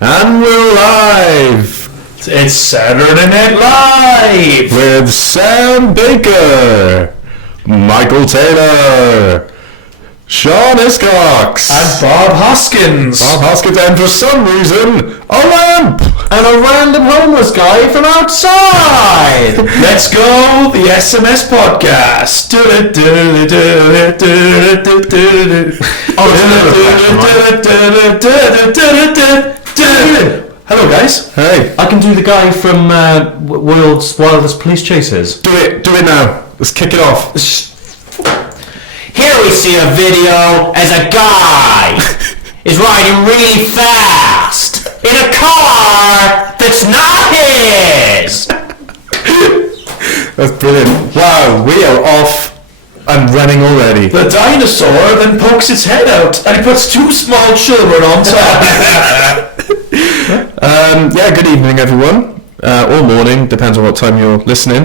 And we're live! It's Saturday Night Live! With Sam Baker, Michael Taylor, Sean Iscox, And Bob Hoskins! And for some reason, a lamp! And a random homeless guy from outside! Let's go, the SMS Podcast! Hello guys. Hey. I can do the guy from World's Wildest Police Chases. Do it now. Let's kick it off. Here we see a video as a guy is riding really fast in a car that's not his. That's brilliant. Wow, we are off and running already. The dinosaur then pokes its head out and he puts two small children on top. Good evening everyone, or morning, depends on what time you're listening.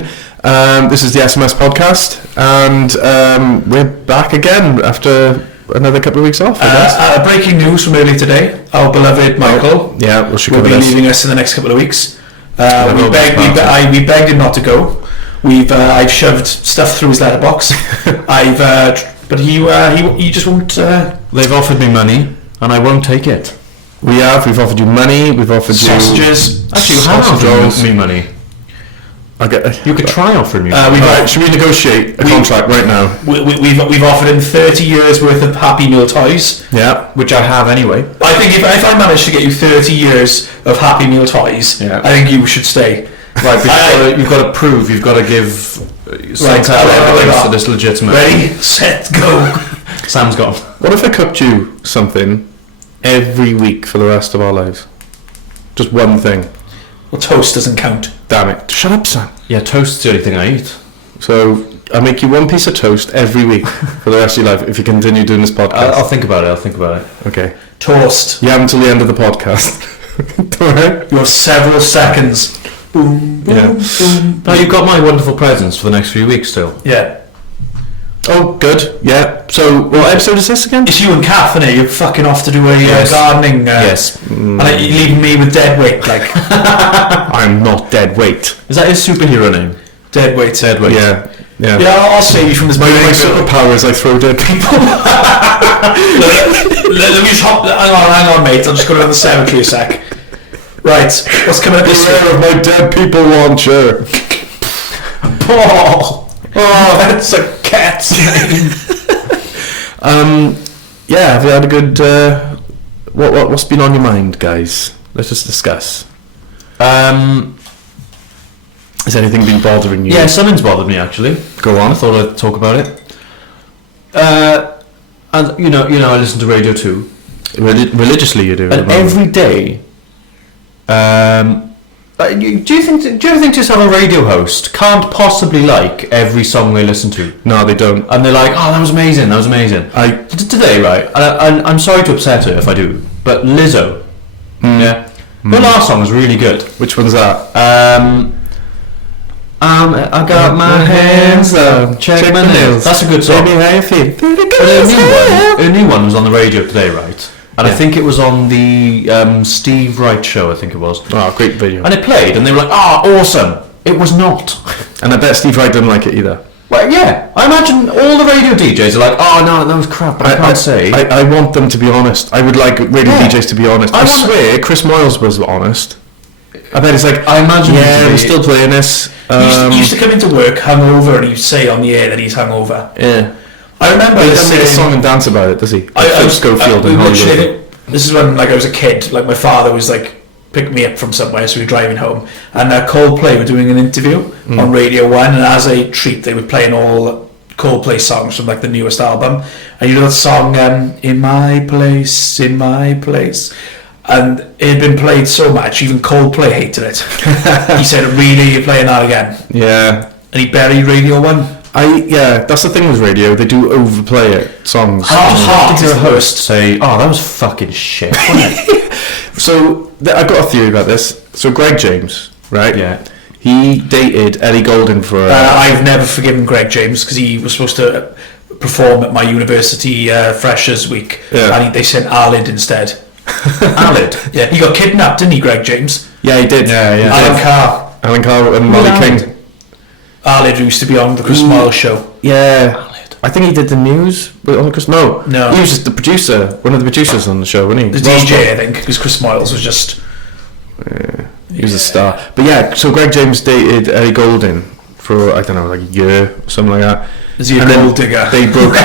This is the SMS Podcast, and we're back again after another couple of weeks off, I guess. Breaking news from earlier today, our beloved Michael will be leaving us in the next couple of weeks. We begged him not to go. I've shoved stuff through his letterbox. But he just won't. They've offered me money, and I won't take it. We've offered you money, we've offered sausages. you... Actually, you have offered me money. You could try offering me money. Should we negotiate a contract right now? We've offered him 30 years worth of Happy Meal toys. Yeah. Which I have anyway. I think if I manage to get you 30 years of Happy Meal toys, I think you should stay. Right, but you've got to prove, you've got to give some evidence that it's legitimate. Ready, set, go. Sam's gone. What if I cooked you something every week for the rest of our lives? Just one thing. Well, toast doesn't count. Damn it. Shut up, Sam. Yeah, toast's the only thing I eat. So, I make you one piece of toast every week for the rest of your life if you continue doing this podcast. I'll think about it. Okay. Toast. You have until the end of the podcast. You have several seconds. Boom, boom, boom. Now you've got my wonderful presents for the next few weeks still. Yeah. Oh, good. Yeah. So, what episode is this again? It's you and Kath, innit? You're fucking off to do a gardening. Yes. And you're leaving me with dead weight, like. I'm not dead weight. Is that his superhero name? Dead weight. Yeah. Yeah, I'll save you from this. My superpower is I throw dead people. Let me just hop. Hang on, mate. I'll just go down the cemetery a sec. Right, what's coming up this week? Beware of my dead people launcher. Paul. Oh, that's a cat's name. Have you had a good... what's been on your mind, guys? Let's just discuss. Has anything been bothering you? Yeah, something's bothered me actually. Go on. I thought I'd talk about it. And you know, I listen to radio too. Religiously, you do. And every day. Do you ever think to yourself a radio host can't possibly like every song they listen to? No, they don't. And they're like, oh, that was amazing. Today, right? And I'm sorry to upset her if I do, but Lizzo, her last song was really good. Which one's that? I got my hands up, check my nails. That's a good song. Baby, how you feel? Her new one was on the radio today, right? And I think it was on the Steve Wright show, I think it was. Oh, great video. And it played, and they were like, awesome. It was not. And I bet Steve Wright didn't like it either. Well, yeah. I imagine all the radio DJs are like, no, that was crap, but I can't say. I want them to be honest. I would like radio DJs to be honest. I swear, Chris Moyles was honest. I bet it's like, I imagine we're still playing this. He used to come into work hungover and he'd say on the air that he's hungover. Yeah. I remember he doesn't make a song and dance about it, does he? Schofield and Hollywood. This is when I was a kid. Like my father was picked me up from somewhere, so we were driving home, and Coldplay were doing an interview on Radio 1, and as a treat they were playing all Coldplay songs from the newest album, and you know that song In My Place, and it had been played so much even Coldplay hated it. He said, really, you're playing that again? Yeah. And he buried Radio 1. That's the thing with radio, they do overplay it, songs. How hard to hear a host say, that was fucking shit, wasn't it? So, I've got a theory about this. So Greg James, right? Yeah. He dated Ellie Goulding for... I've never forgiven Greg James, because he was supposed to perform at my university Freshers Week, and they sent Arlid instead. Alid. Yeah, he got kidnapped, didn't he, Greg James? Yeah, he did. Yeah. Alan Carr and Molly Alid? King. Alid, who used to be on the Chris Miles show. Yeah. I think he did the news. No, he was just the producer, one of the producers on the show, wasn't he? The DJ, I think, because Chris Miles was just... He was a star. But yeah, so Greg James dated Ellie Goulding for, I don't know, like a year or something like that. Is he a gold digger? They broke...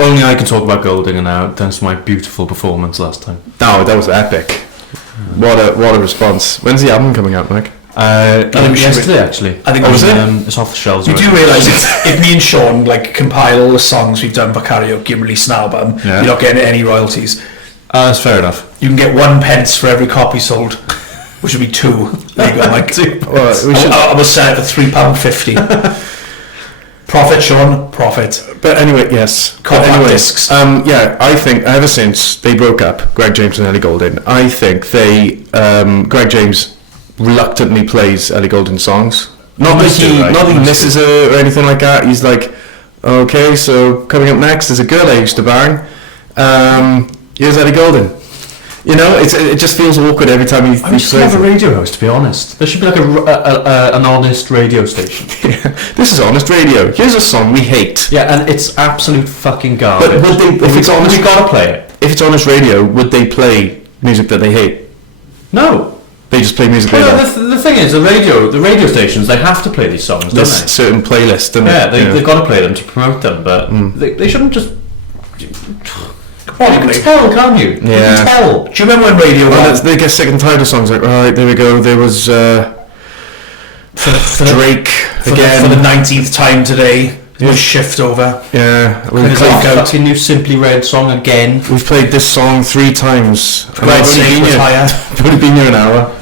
Only I can talk about gold digger now, thanks to my beautiful performance last time. No, that was epic. What a response. When's the album coming out, Mike? Yesterday, actually. I think it's off the shelves. You do realise if me and Sean compile all the songs we've done for karaoke and release an album, you're not getting any royalties. That's fair enough. You can get 1 pence for every copy sold, which would be 2. There you go, Mike. I will sell it for £3.50. Profit, Sean, profit. But anyway, yes. Discs. I think ever since they broke up, Greg James and Ellie Goulding, I think Greg James reluctantly plays Ellie Goulding's songs. Not that he misses her or anything like that. He's like, okay, so coming up next is a girl I used to bang. Here's Ellie Goulding. You know, it just feels awkward every time he plays it. I have a radio host, to be honest. There should be like an honest radio station. This is honest radio. Here's a song we hate. Yeah, and it's absolute fucking garbage. But would they, if it's honest, we gotta play it. If it's honest radio, would they play music that they hate? No. They just play music. The thing is, the radio stations, they have to play these songs, don't they? There's certain playlists, don't they? Yeah, they've got to play them to promote them, but they shouldn't just... Probably. You can tell, can't you? Yeah. You can tell. Do you remember when Radio 1... They get sick and tired of songs like, right, there we go, there was Drake again. For the 19th time today, we'll shift over. Yeah. We've played a fucking new Simply Red song again. We've played this song 3 times. I've only been here an hour.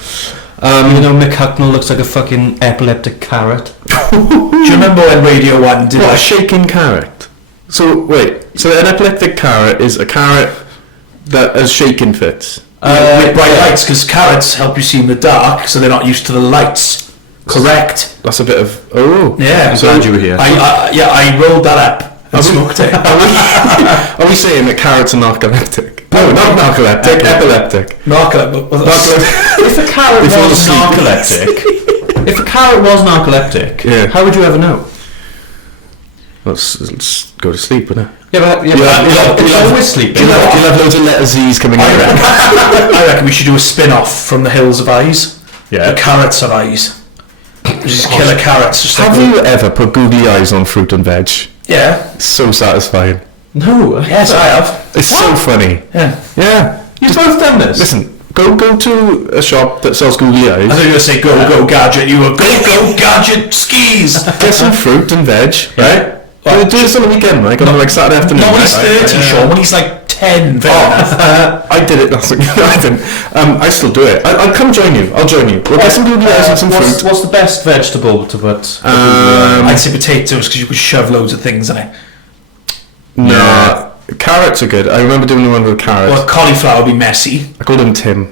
You know, Mick Hucknall looks like a fucking epileptic carrot. Do you remember when Radio 1 did a shaking carrot? So, wait, so an epileptic carrot is a carrot that has shaking fits? With bright lights, because carrots help you see in the dark, so they're not used to the lights. Correct. That's a bit of... Yeah. I'm glad you were here. I rolled that up and smoked it. Are we saying that carrots are narcoleptic? No, not narcoleptic, epileptic. If a carrot was narcoleptic... If a carrot was narcoleptic, how would you ever know? Let's go to sleep, wouldn't it? It's always sleeping. Do you have loads of letter Z's coming in? I reckon we should do a spin-off from the Hills of Eyes. Yeah. The Carrots of Eyes. Just killer carrots. Have you ever put googly eyes on fruit and veg? Yeah. It's so satisfying. No. Yes, I have. It's so funny. Yeah. You've both done this. Listen, go to a shop that sells googly eyes. I thought you were going to say go gadget. You were go gadget skis. Get some fruit and veg, right? Well, do this on the weekend, like on like Saturday afternoon. No, when he's 30, Sean. When he's like 10. I did it last week. I didn't. I still do it. I'll come join you. I'll join you. We'll get some googly eyes and some fruit. What's the best vegetable to put? I'd say potatoes, because you could shove loads of things in it. No, carrots are good. I remember doing the one with carrots. Well, cauliflower would be messy. I called him Tim.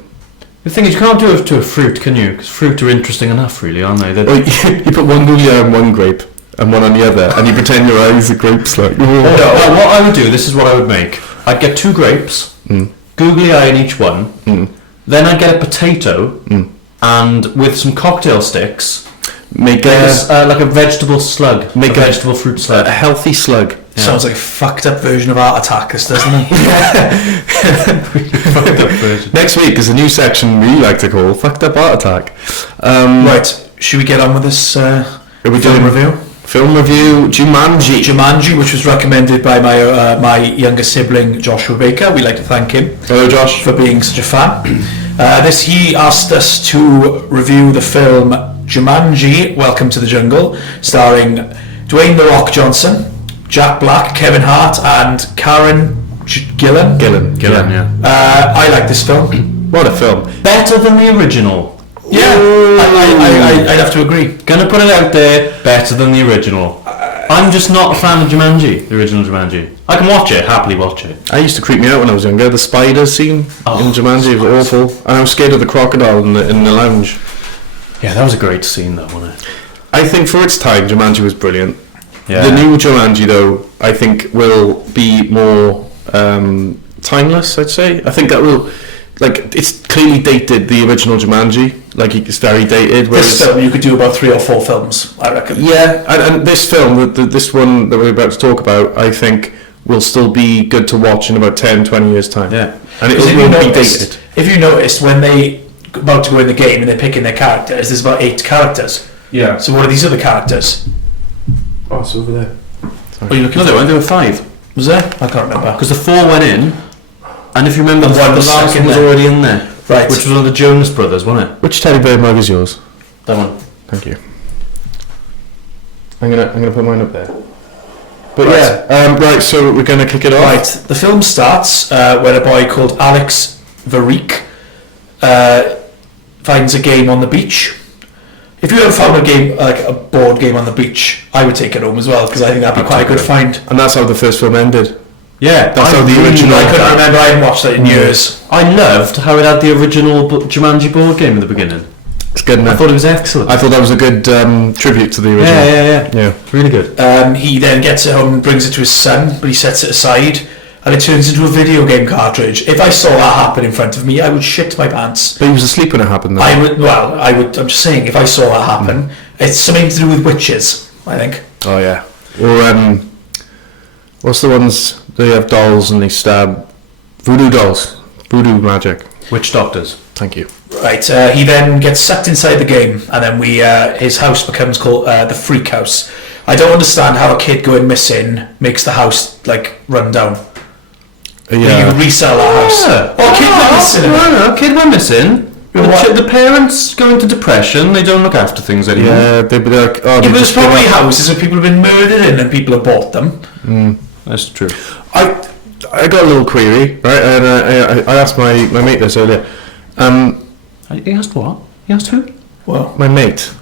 The thing is, you can't do it to a fruit, can you? Because fruit are interesting enough, really, aren't they? Well, you put one googly eye on one grape and one on the other, and you pretend your eyes are grapes, like. Well, what I would do, this is what I would make. I'd get 2 grapes, googly eye in each one. Then I'd get a potato, and with some cocktail sticks, make like a vegetable slug. Make a vegetable fruit slug. A healthy slug. Yeah. Sounds like a fucked up version of Art Attack, this doesn't it? Fucked up version. Next week is a new section we like to call Fucked Up Art Attack. Right, should we get on with this film review? Film review, Jumanji, which was recommended by my younger sibling Joshua Baker. We'd like to thank him. Hello, Josh, for being such a fan. He asked us to review the film Jumanji: Welcome to the Jungle, starring Dwayne "The Rock" Johnson, Jack Black, Kevin Hart, and Karen Gillan. Yeah. I like this film. What a film! Better than the original. Yeah, I'd have to agree. Gonna put it out there, better than the original. I'm just not a fan of Jumanji, the original Jumanji. I can watch it, happily watch it. I used to creep me out when I was younger. The spider scene in Jumanji was awful. And I was scared of the crocodile in the lounge. Yeah, that was a great scene though, wasn't it? I think for its time, Jumanji was brilliant. Yeah. The new Jumanji, though, I think will be more timeless, I'd say. I think that will, like, it's clearly dated the original Jumanji. Like, it's very dated. This film, you could do about 3 or 4 films, I reckon. Yeah, and this film, this one that we're about to talk about, I think will still be good to watch in about 10, 20 years' time. Yeah. And it will be dated. If you noticed, when they about to go in the game and they're picking their characters, there's about 8 characters. Yeah. So what are these other characters? Oh, it's over there. What are you looking No, there weren't. There were 5. Was there? I can't remember. Because the 4 went in, and if you remember, the was last stuck in one was there. already in there. Right. Which was one of the Jonas Brothers, wasn't it? Which teddy bear mug is yours? That one. Thank you. I'm gonna put mine up there. But Right. yeah, right. So we're gonna kick it off. Right, the film starts where a boy called Alex Varik finds a game on the beach. If you ever found a game, like a board game on the beach, I would take it home as well, because I think that'd be quite a good find. And that's how the first film ended. Yeah, That's how the original. I couldn't remember, I haven't watched that in years. I loved how it had the original Jumanji board game at the beginning. It's good I enough. thought it was excellent. I thought that was a good tribute to the original. Yeah. Really good. He then gets it home and brings it to his son, but he sets it aside, and it turns into a video game cartridge. If I saw that happen in front of me, I would shit my pants. But he was asleep when it happened, though. I'm just saying, if I saw that happen, it's something to do with witches, I think. Oh yeah. Or what's the ones they have dolls and they stab? Voodoo dolls. Voodoo magic. Witch doctors. Thank you. Right, he then gets sucked inside the game, and then his house becomes called the Freak House. I don't understand how a kid going missing makes the house like run down. Yeah. You resell that house. Oh, kid went missing. No, kid went missing. The parents go into depression. They don't look after things anymore. Yeah, they'd be like, oh, Yeah, they but there's just probably give up. houses where people have been murdered in and people have bought them. That's true. I got a little query, right? And I asked my mate this earlier. He asked what? He asked who? Well, My mate.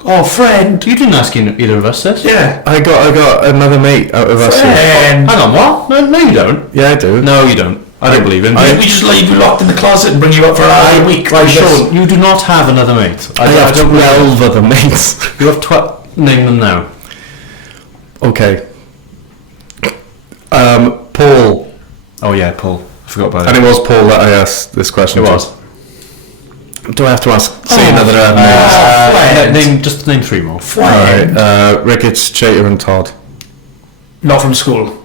oh, friend. You didn't ask either of us this. Yeah. I got another mate out of us. Here. Friend. Hang on, what? No, you don't. Yeah, I do. No, you don't. I don't believe him. We just leave you locked in the closet and bring you up for an hour a week. Right, like this. Sean, you do not have another mate. I have don't believe 12 other mates. it. You have 12. Name them now. Okay. Paul. Oh yeah, Paul. I forgot about And that. it was Paul that I asked this question. It to. was. Do I have to ask? Say another names? Just name 3 more. Friend. Alright, Ricketts, Chater and Todd. Not from school.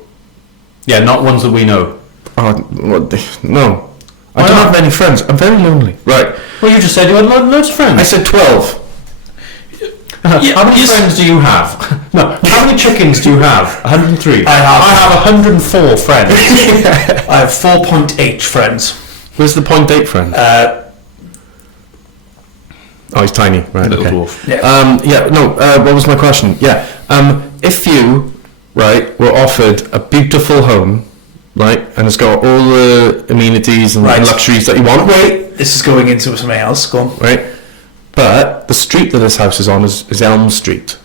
Yeah, not ones that we know. Oh, what no. I Why don't not? have many friends. I'm very lonely. Right. Well, you just said you had loads of friends. I said 12. How many friends do you have? No. How many chickens do you have? 103. I have 104 friends. I have 4.8 friends. Where's the 0.8 friend? Oh, he's tiny. Right, Little okay. dwarf. Yeah. What was my question? Yeah. If you, right, were offered a beautiful home, right, and it's got all the amenities and Right. luxuries that you want, Wait, this is going into something else. Go on. right, but the street that this house is on is Elm Street,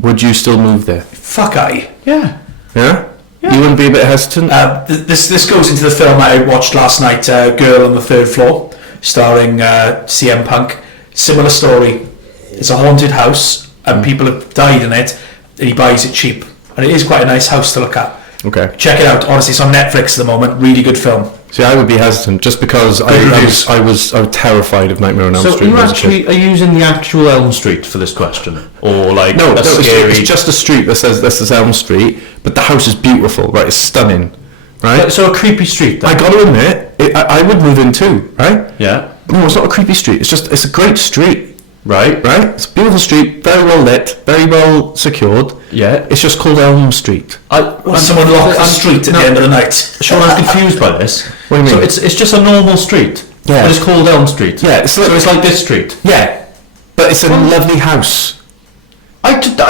would you still move there? Fuck I. Yeah. Yeah? You wouldn't be a bit hesitant? This goes into the film I watched last night, Girl on the Third Floor, starring CM Punk. Similar story. It's a haunted house and people have died in it, and he buys it cheap. And it is quite a nice house to look at. Okay. Check it out. Honestly, it's on Netflix at the moment. Really good film. See, I would be hesitant just because reviews. I was terrified of Nightmare on Elm So Street. you as a kid. are you using the actual Elm Street for this question, or like No, a it's scary? just a street that says this is Elm Street, but the house is beautiful, right? It's stunning, right? So a creepy street. Then. I got to admit, I would move in too, right? Yeah. No, it's not a creepy street. It's a great street, Right. right? It's a beautiful street, very well lit, very well secured. Yeah. It's just called Elm Street. Someone locked the street at the end of the night. Sean, I'm confused by this. What do you mean? So it's just a normal street. Yeah. But it's called Elm Street. Yeah, So it's like this street. Yeah, but it's a lovely house. I don't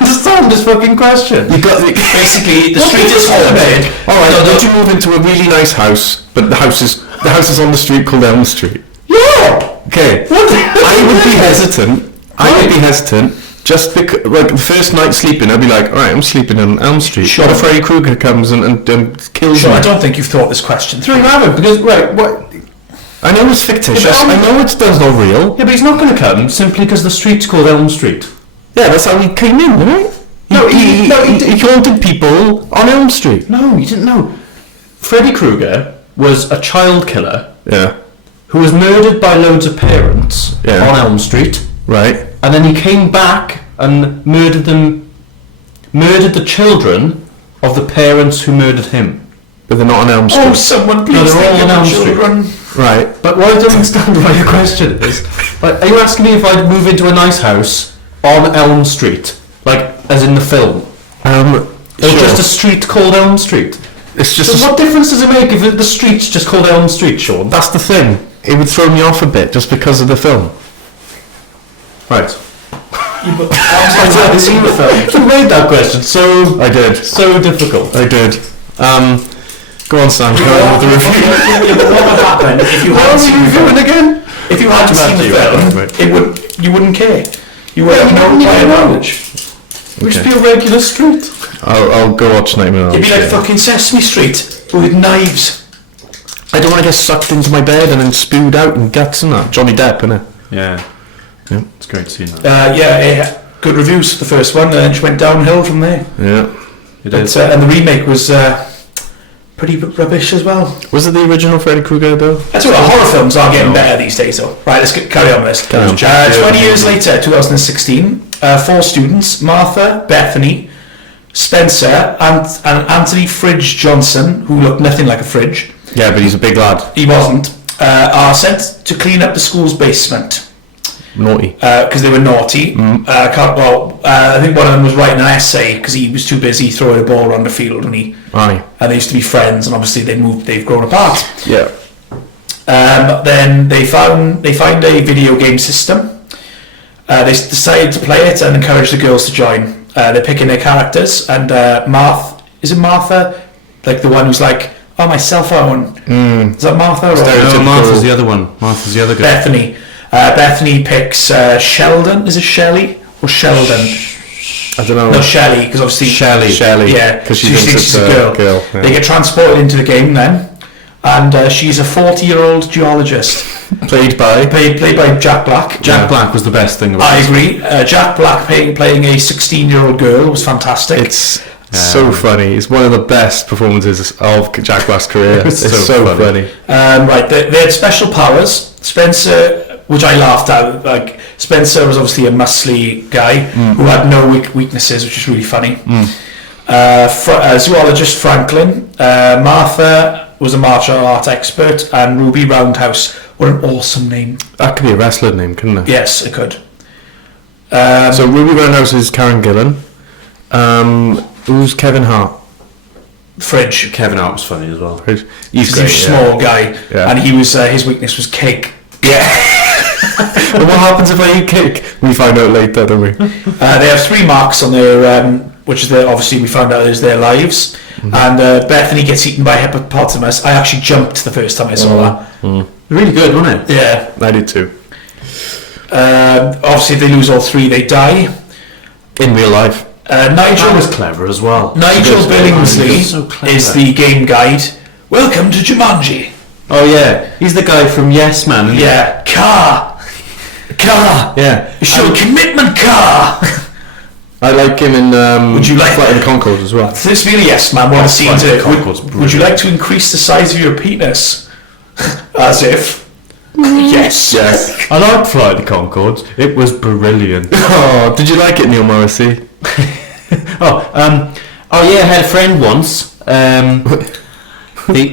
understand this fucking question. You got Basically, the street is haunted. All right, would you move into a really nice house, but the house is on the street called Elm Street? Yeah. Okay. I would be hesitant. I would be hesitant just because, like, the first night sleeping, I'd be like, all right, I'm sleeping on Elm Street. Sure. What if Freddy Krueger comes and kills Sure, me? I don't think you've thought this question through. You haven't because what? I know it's fictitious. Yeah, but I know it's not real. Yeah, but he's not going to come simply because the street's called Elm Street. Yeah, that's how he came in, right? He haunted people on Elm Street. No, you didn't know. Freddy Krueger was a child killer Yeah. who was murdered by loads of parents Yeah. on Elm Street, Right. and then he came back and murdered the children of the parents who murdered him. But they're not on Elm Street. Oh, someone please No, they're all think on of Elm the Street. children. Right. But what I don't understand why your question is, like, are you asking me if I'd move into a nice house on Elm Street, like as in the film, or Sure. just a street called Elm Street? It's just So what difference does it make if the street's just called Elm Street, Sean? that's the thing. It would throw me off a bit just because of the film. Right. Yeah, but I've seen the film. You made that question so I did. difficult. I did. Go on, Sam. Go on with the review. Yeah, but what would happen if you How hadn't are seen we the film? reviewing again? If you hadn't seen the film, you wouldn't care. You would have no prior knowledge. We'd just be a regular street. I'll go watch Nightmare on It'd be Elm like Street. fucking Sesame Street with knives. I don't want to get sucked into my bed and then spewed out and guts and that. Johnny Depp, innit? Yeah. Yeah. It's great to see that. Good reviews for the first one, and then just went downhill from there. Yeah. It But, is. and the remake was pretty rubbish as well. Was it the original Freddy Krueger though? That's what horror films are getting better these days, though. Right, let's carry on with this. Carry on. 20 years later, 2016, 4 students, Martha, Bethany, Spencer, and Anthony Fridge Johnson, who looked nothing like a fridge, Yeah, but he's a big lad. he wasn't, are sent to clean up the school's basement Naughty. because they were naughty. I think one of them was writing an essay because he was too busy throwing a ball around the field, and Aye. they used to be friends, and obviously they've grown apart. Yeah. Then they find a video game system. They decided to play it and encourage the girls to join. They're picking their characters, and is it Martha? Like the one who's like, oh, my cell phone. Is that Martha? Or Stereotypical. Martha's the other one. Martha's the other girl. Bethany. Bethany picks Sheldon. Is it Shelley or Sheldon? I don't know. No, Shelley, because obviously Shelley. Yeah, Because she she thinks thinks it's she's a girl. Yeah. They get transported into the game then, and she's a 40-year-old geologist Played by. played by Jack Black. Jack Black was the best thing about I it. agree. Jack Black playing a 16-year-old girl was fantastic. It's so funny. It's one of the best performances of Jack Black's career. It's so funny. Right, they had special powers. Spencer, which I laughed at, like Spencer was obviously a muscly guy who had no weaknesses, which is really funny. Zoologist Franklin, Martha was a martial art expert, and Ruby Roundhouse. What an awesome name! That could be a wrestler name, couldn't it? Yes, it could. So Ruby Roundhouse is Karen Gillan. Who's Kevin Hart? Fridge. Kevin Hart was funny as well. He's He's great, a small guy, Yeah. and he was his weakness was cake. Yeah. And what happens if I eat cake? We find out later, don't we? They have 3 marks on their, which is obviously we found out is their lives. And Bethany gets eaten by a hippopotamus. I actually jumped the first time I saw that. Really good, wasn't it? Yeah. I did too. Obviously, if they lose all 3, they die. In real life. Nigel was clever as well. Nigel He was Billingsley so clever. is the game guide. Welcome to Jumanji. Oh yeah, he's the guy from Yes Man. Isn't he? Yeah, car. Yeah. Show commitment, car. I like him in Would you like- Flight of the Conchords as well. This really, yes, man. One scene Flight of to the Conchords, would you brilliant. like to increase the size of your penis? As if. Yes. Yes. I liked Flight of the Conchords. It was brilliant. Oh, did you like it, Neil Morrissey? Oh yeah, I had a friend once. He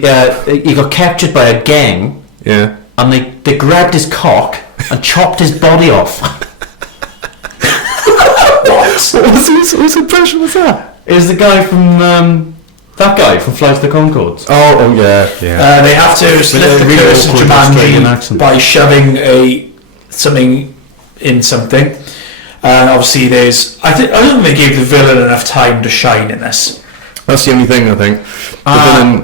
got captured by a gang, Yeah. and they grabbed his cock and chopped his body off. Whose impression was that? It was the guy from that guy from Flight of the Conchords. Oh yeah. Yeah. They have to With lift a the really curse of awkward Australian Jumanji accent. by shoving something in something. And obviously, I don't think they gave the villain enough time to shine in this. That's the only thing I think. The villain.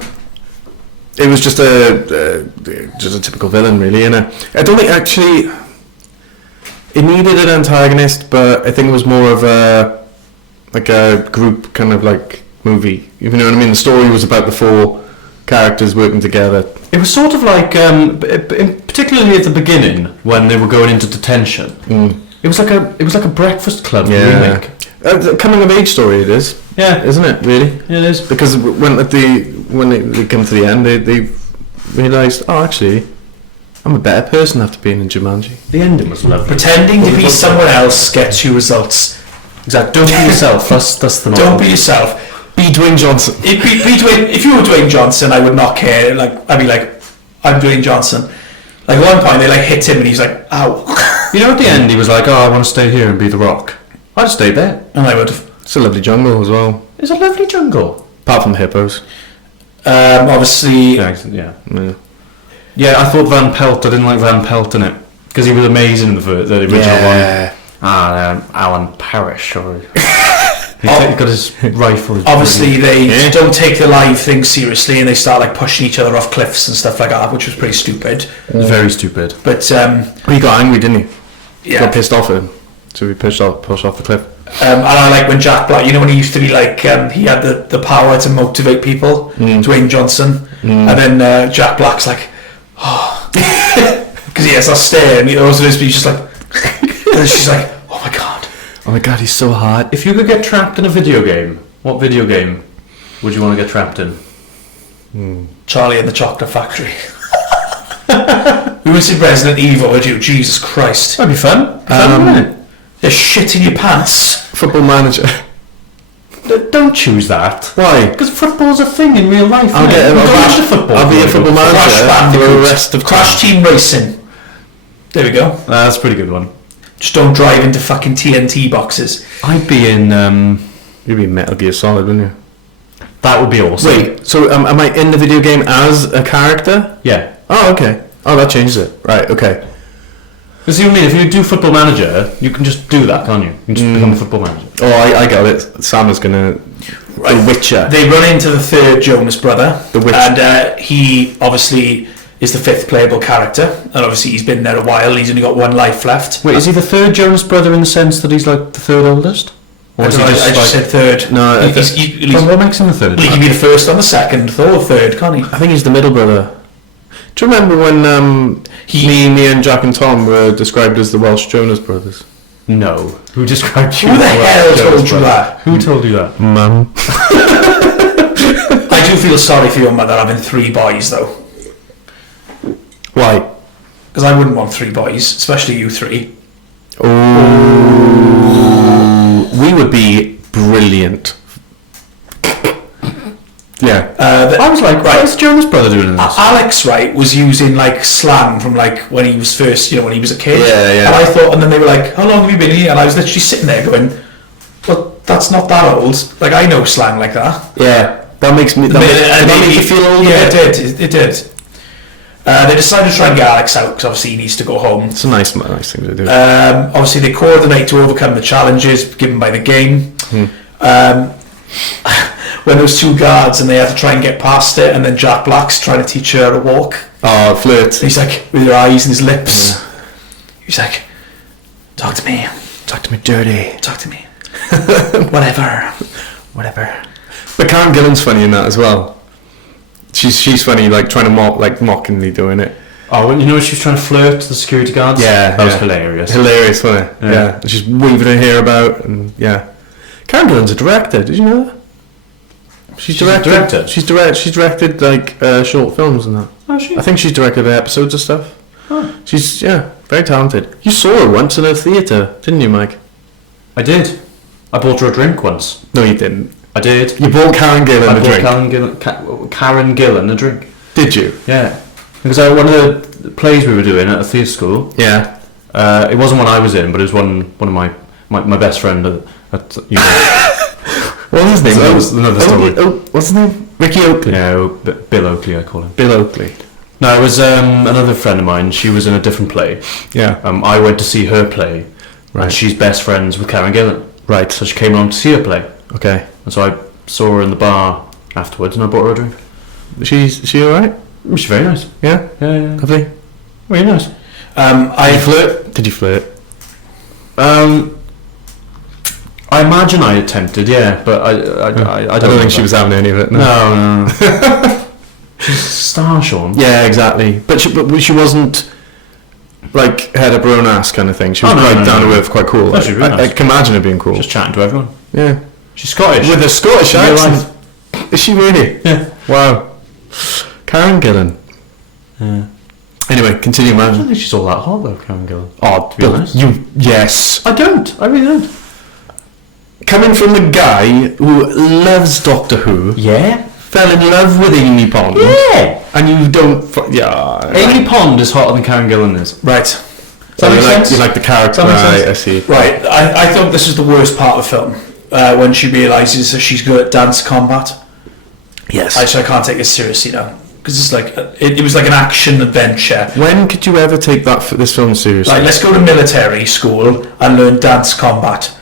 It was just a typical villain, really, innit? I don't think actually it needed an antagonist, but I think it was more of a group kind of like movie. You know what I mean? The story was about the 4 characters working together. It was sort of like, particularly at the beginning when they were going into detention. It was like a Breakfast Club remake. The coming of age story it is. Yeah. isn't it? Really? It is. Because when they come to the end, they realised, oh, actually, I'm a better person after being in Jumanji. The ending was lovely. Pretending to be someone else gets you results. Exactly. Don't be yourself. That's the motto. Don't be yourself. Be Dwayne Johnson. If you were Dwayne Johnson, I would not care. Like, I'd be like, I'm Dwayne Johnson. Like, at one point, they like hit him and he's like, ow. You know, at the end, he was like, oh, I want to stay here and be The Rock. I'd stay there. And I would have. It's a lovely jungle as well. It's a lovely jungle. Apart from the hippos. Obviously. Yeah. Yeah, I thought Van Pelt. I didn't like Van Pelt in it because he was amazing in the original one. Alan Parrish, or he got his rifle. Obviously, they don't take the live thing seriously, and they start like pushing each other off cliffs and stuff like that, which was pretty stupid. Very stupid. But he got angry, didn't he? Yeah. Got pissed off at him, so he pushed off the cliff. And I like when Jack Black, you know, when he used to be like, he had the power to motivate people, Dwayne Johnson, and then Jack Black's like, oh, because he has that stare, and he also he's just like, and she's like, oh my god, he's so hard. If you could get trapped in a video game, what video game would you want to get trapped in? Charlie and the Chocolate Factory. We would see Resident Evil, would you? Jesus Christ, That'd be fun. Wouldn't it? There's shit in your pants. Football Manager. Don't choose that. Why? Because football's a thing in real life. I'll be a football manager Crash for the Bandicoot. rest of Crash Team Racing. There we go. That's a pretty good one. Just don't drive into fucking TNT boxes. I'd be in. You'd be Metal Gear Solid, wouldn't you? That would be awesome. Wait, so am I in the video game as a character? Yeah. Oh, okay. Oh, that changes it. Right, okay. Because you know what I mean, if you do football manager, you can just do that, can't you? You can just become a football manager. Oh, I got it. Sam is gonna... Right. The Witcher. They run into the third Jonas brother. The Witcher. And he obviously is the fifth playable character. And obviously he's been there a while and he's only got one life left. Wait, is he the third Jonas brother in the sense that he's like the third oldest? Or is he I just said third. No, But what makes him the third? He can be the first on the second, or third, can't he? I think he's the middle brother. Do you remember when me and Jack and Tom were described as the Welsh Jonas brothers? No. Who described you? Who the hell told you that? Who told you that? Mum. I do feel sorry for your mother having 3 boys, though. Why? Because I wouldn't want 3 boys, especially you 3. Oh, we would be brilliant. Yeah. I was like, What is Jonas brother doing in this? Alex, right, was using like slang from like when he was first, you know, when he was a kid. Yeah. And I thought, and then they were like, how long have you been here? And I was literally sitting there going, well, that's not that old. Like, I know slang like that. Yeah. That makes me... That make you feel old? Yeah, it did. They decided to try and get Alex out because obviously he needs to go home. It's a nice thing to do. Obviously they coordinate to overcome the challenges given by the game. When there was 2 guards and they had to try and get past it, and then Jack Black's trying to teach her how to walk. Oh, flirt. He's like, with her eyes and his lips. Yeah. He's like, talk to me. Talk to me dirty. Talk to me. Whatever. But Karen Gillan's funny in that as well. She's funny, like trying to mockingly doing it. Oh, when you know she was trying to flirt to the security guards? Yeah. That was hilarious. Hilarious, wasn't it? Yeah. And she's weaving her hair about, and yeah. Karen Gillan's a director. Did you know that? She's directed. She's directed like short films and that. Oh, she? I think she's directed episodes of stuff. Huh. She's very talented. You saw her once in a theatre, didn't you, Mike? I did. I bought her a drink once. No, you didn't. I did. You bought Karen Gillan a drink. Karen Gillan a drink. Did you? Yeah. Because one of the plays we were doing at a theatre school. Yeah. It wasn't one I was in, but it was one of my best friend at What was his name? That was another story. What's his name? Ricky Oakley. Yeah, Bill Oakley, I call him. Bill Oakley. No, it was another friend of mine. She was in a different play. Yeah. I went to see her play, Right. and she's best friends with Karen Gillan. Right. So she came along to see her play, Okay. and so I saw her in the bar afterwards, and I bought her a drink. Is she alright? She's very nice. Yeah. Yeah. Lovely. Very nice. Did you flirt? I imagine I attempted, yeah, but I don't think she was having any of it. No. She's a star, Sean. Yeah, exactly. But she wasn't like head up her own ass kind of thing. She was quite down to earth, quite cool. No, she's really I nice. can imagine her being cool. Just chatting to everyone. Yeah. She's Scottish. With a Scottish In real accent. Is she really? Yeah. Wow. Karen Gillan. Yeah. Anyway, continue, I don't man. think she's all that hot though, Karen Gillan. Oh, to be honest. Yes. I don't. I really don't. Coming from the guy who loves Doctor Who, Yeah. fell in love with Amy Pond. Yeah. And you don't... Yeah. Amy Pond is hotter than Karen Gillan is. Right. So that you make like, sense? you like the character, Does that make right? sense? I see. Right. I thought this is the worst part of the film. When she realises that she's good at dance combat. Yes. I can't take it seriously now. Because it's like... It was like an action adventure. When could you ever take this film seriously? Like, let's go to military school and learn dance combat.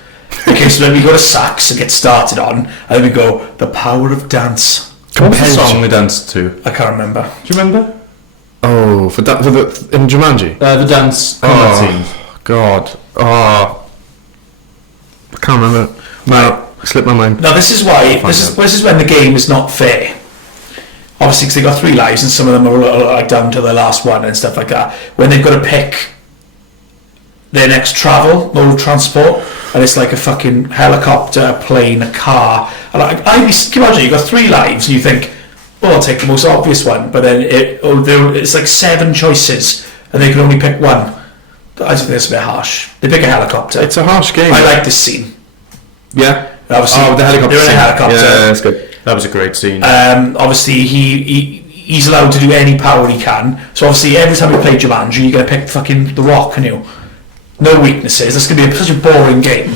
Okay, so then we go to sax and get started on, and then we go, the power of dance. What was the song they danced to? I can't remember. Do you remember? Oh, for the in Jumanji? The dance combat scene. God. Oh. I can't remember. No, slipped my mind. Now this is why, this is when the game is not fair. Obviously, because they've got 3 lives, and some of them are like down to the last one and stuff like that. When they've got to pick their next mode of transport, and it's like a fucking helicopter, a plane, a car. And can you imagine, you've got 3 lives, and you think, well, I'll take the most obvious one, but then it's like 7 choices, and they can only pick one. I think that's a bit harsh. They pick a helicopter. It's a harsh game. I like this scene. Yeah? Obviously, the helicopter they're in a scene. helicopter. Yeah, that's good. That was a great scene. Obviously, he's allowed to do any power he can. So obviously, every time you play Jumanji, you're going to pick fucking The Rock, can you? No weaknesses. That's going to be such a boring game.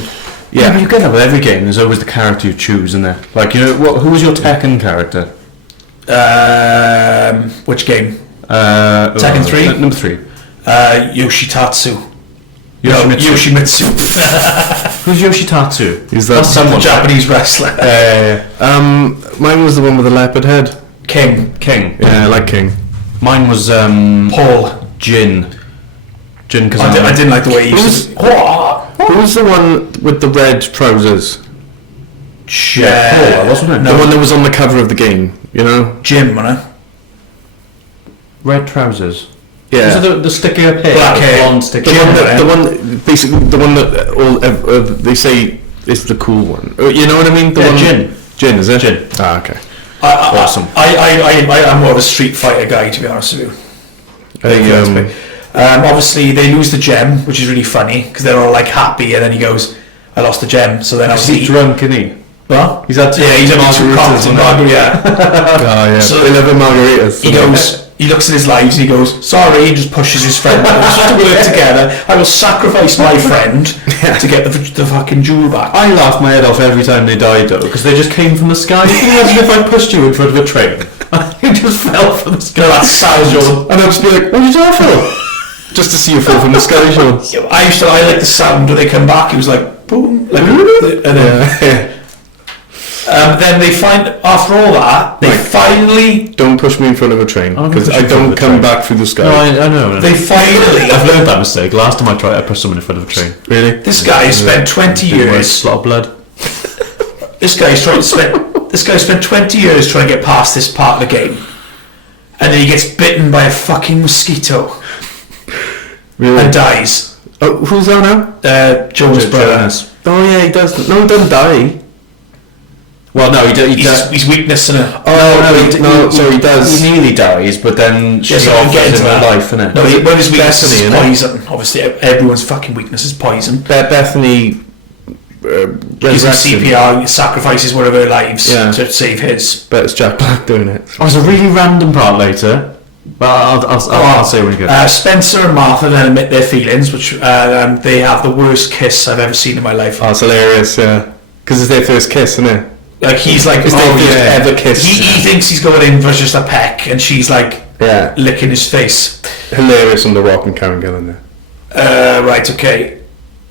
Yeah, but you get that with every game. There's always the character you choose, isn't there? Like, you know, who was your Tekken character? Which game? Tekken 3? Number 3. Yoshitatsu. Yoshimitsu. Yoshimitsu. Who's Yoshitatsu? Is that That's someone Japanese wrestler. mine was the one with the leopard head. King. Yeah, I like King. Mine was Paul. Jin Kazama. I didn't like the way he used to... Who was the one with the red trousers? Paul, wasn't it? The one that was on the cover of the game, you know? Jim, wasn't it? Red trousers. Yeah. Was it the sticky up hair? Black hair. Blonde sticky The hair. the one that they say is the cool one. You know what I mean? The one, Jin, is it? Jin. Ah, okay. Awesome. I'm more of a Street Fighter guy, to be honest with you. Obviously, they lose the gem, which is really funny, because they're all like happy, and then he goes, I lost the gem, so then Is he drunk, isn't he? What? He's had 2 2 cocktails and margarita. Yeah. So they love margaritas. He looks at his lives and he goes, sorry, and just pushes his friend. We'll have to work together. I will sacrifice my friend to get the fucking jewel back. I laughed my head off every time they died, though, because they just came from the sky. Can you imagine if I pushed you in front of a train? You just fell from the sky. No, that's Joel. And I'll just be like, what did you do, Phil? Just to see you fall from the sky, Sean. I like the sound when they come back. It was like, boom. Like, and then... then they find, after all that, they finally... Don't push me in front of a train, because I don't come back through the sky. No, I know. They finally... I've learned that mistake. Last time I tried, I pushed someone in front of a train. Really? This guy spent 20 years... A lot of blood. This guy spent 20 years trying to get past this part of the game. And then he gets bitten by a fucking mosquito. Really? And dies. Oh, who's that now? Joel's brother. Oh yeah, he does. No, he doesn't die. Well, no, he does. His weakness in it. He does. He nearly dies, but then she so offers get into him that. her life, innit? No, when his weakness Bethany, is innit? poison. Obviously, everyone's fucking weakness is poison. Bethany Gives him CPR, sacrifices one of her lives to save his. But it's Jack Black doing it. Oh, there's a really random part later. But I'll say when we get Spencer and Martha then admit their feelings, which they have the worst kiss I've ever seen in my life. Oh, it's hilarious, yeah. Because it's their first kiss, isn't it? Like he's like, It's their first ever kiss. He thinks he's going in for just a peck, and she's like licking his face. Hilarious on The Rock and Karen Gillan there. Right, okay.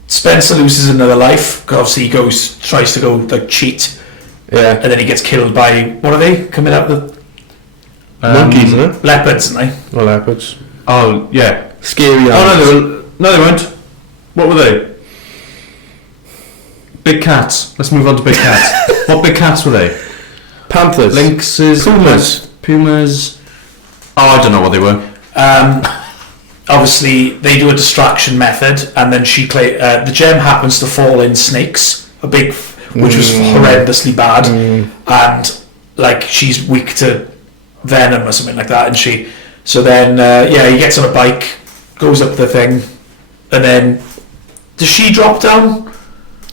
Spencer loses another life, because obviously he tries to go like cheat. Yeah. And then he gets killed by, what are they coming out of the... Monkeys, isn't it? Leopards, aren't they? Or leopards. Oh, yeah. Scary Oh, no, they weren't. What were they? Big cats. Let's move on to big cats. What big cats were they? Panthers. Lynxes. Pumas. Oh, I don't know what they were. Obviously, they do a distraction method, and then the gem happens to fall in snakes. which was horrendously bad, and like she's weak to venom or something like that, and he gets on a bike, goes up the thing, and then does she drop down?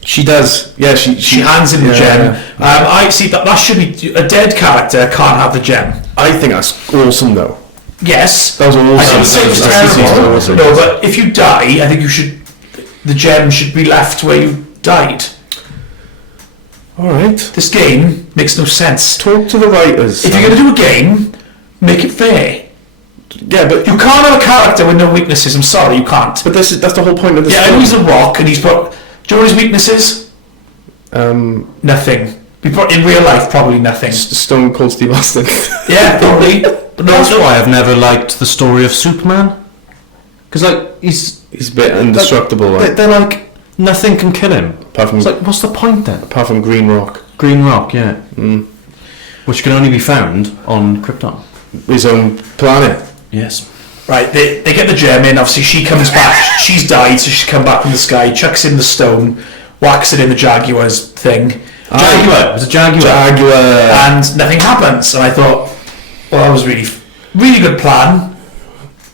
She does. Yeah, she hands him the gem. I see that should be a dead character can't have the gem. I think that's awesome though. Yes, that was awesome. I didn't say it was terrible. Awesome. No, but if you die, I think the gem should be left where you died. All right. This game makes no sense. Talk to the writers. If you're going to do a game, make it fair. Yeah, but you can't have a character with no weaknesses. I'm sorry, you can't. But that's the whole point of this. Yeah, and he's a rock, and he's put. Do you know what his weaknesses? Nothing. In real life, probably nothing. Stone Cold Steve Austin. Yeah, probably. But that's why I've never liked the story of Superman. Because like he's a bit indestructible. They're like nothing can kill him. Apart from it's like what's the point then? Apart from Green Rock. Green Rock, yeah. Which can only be found on Krypton. His own planet. Yes. Right, they get the gem in, obviously she comes back, she's died, so she's come back from the sky, chucks in the stone, whacks it in the Jaguar's thing. Jaguar, it was a Jaguar. And nothing happens, and I thought, well, that was really, really good plan.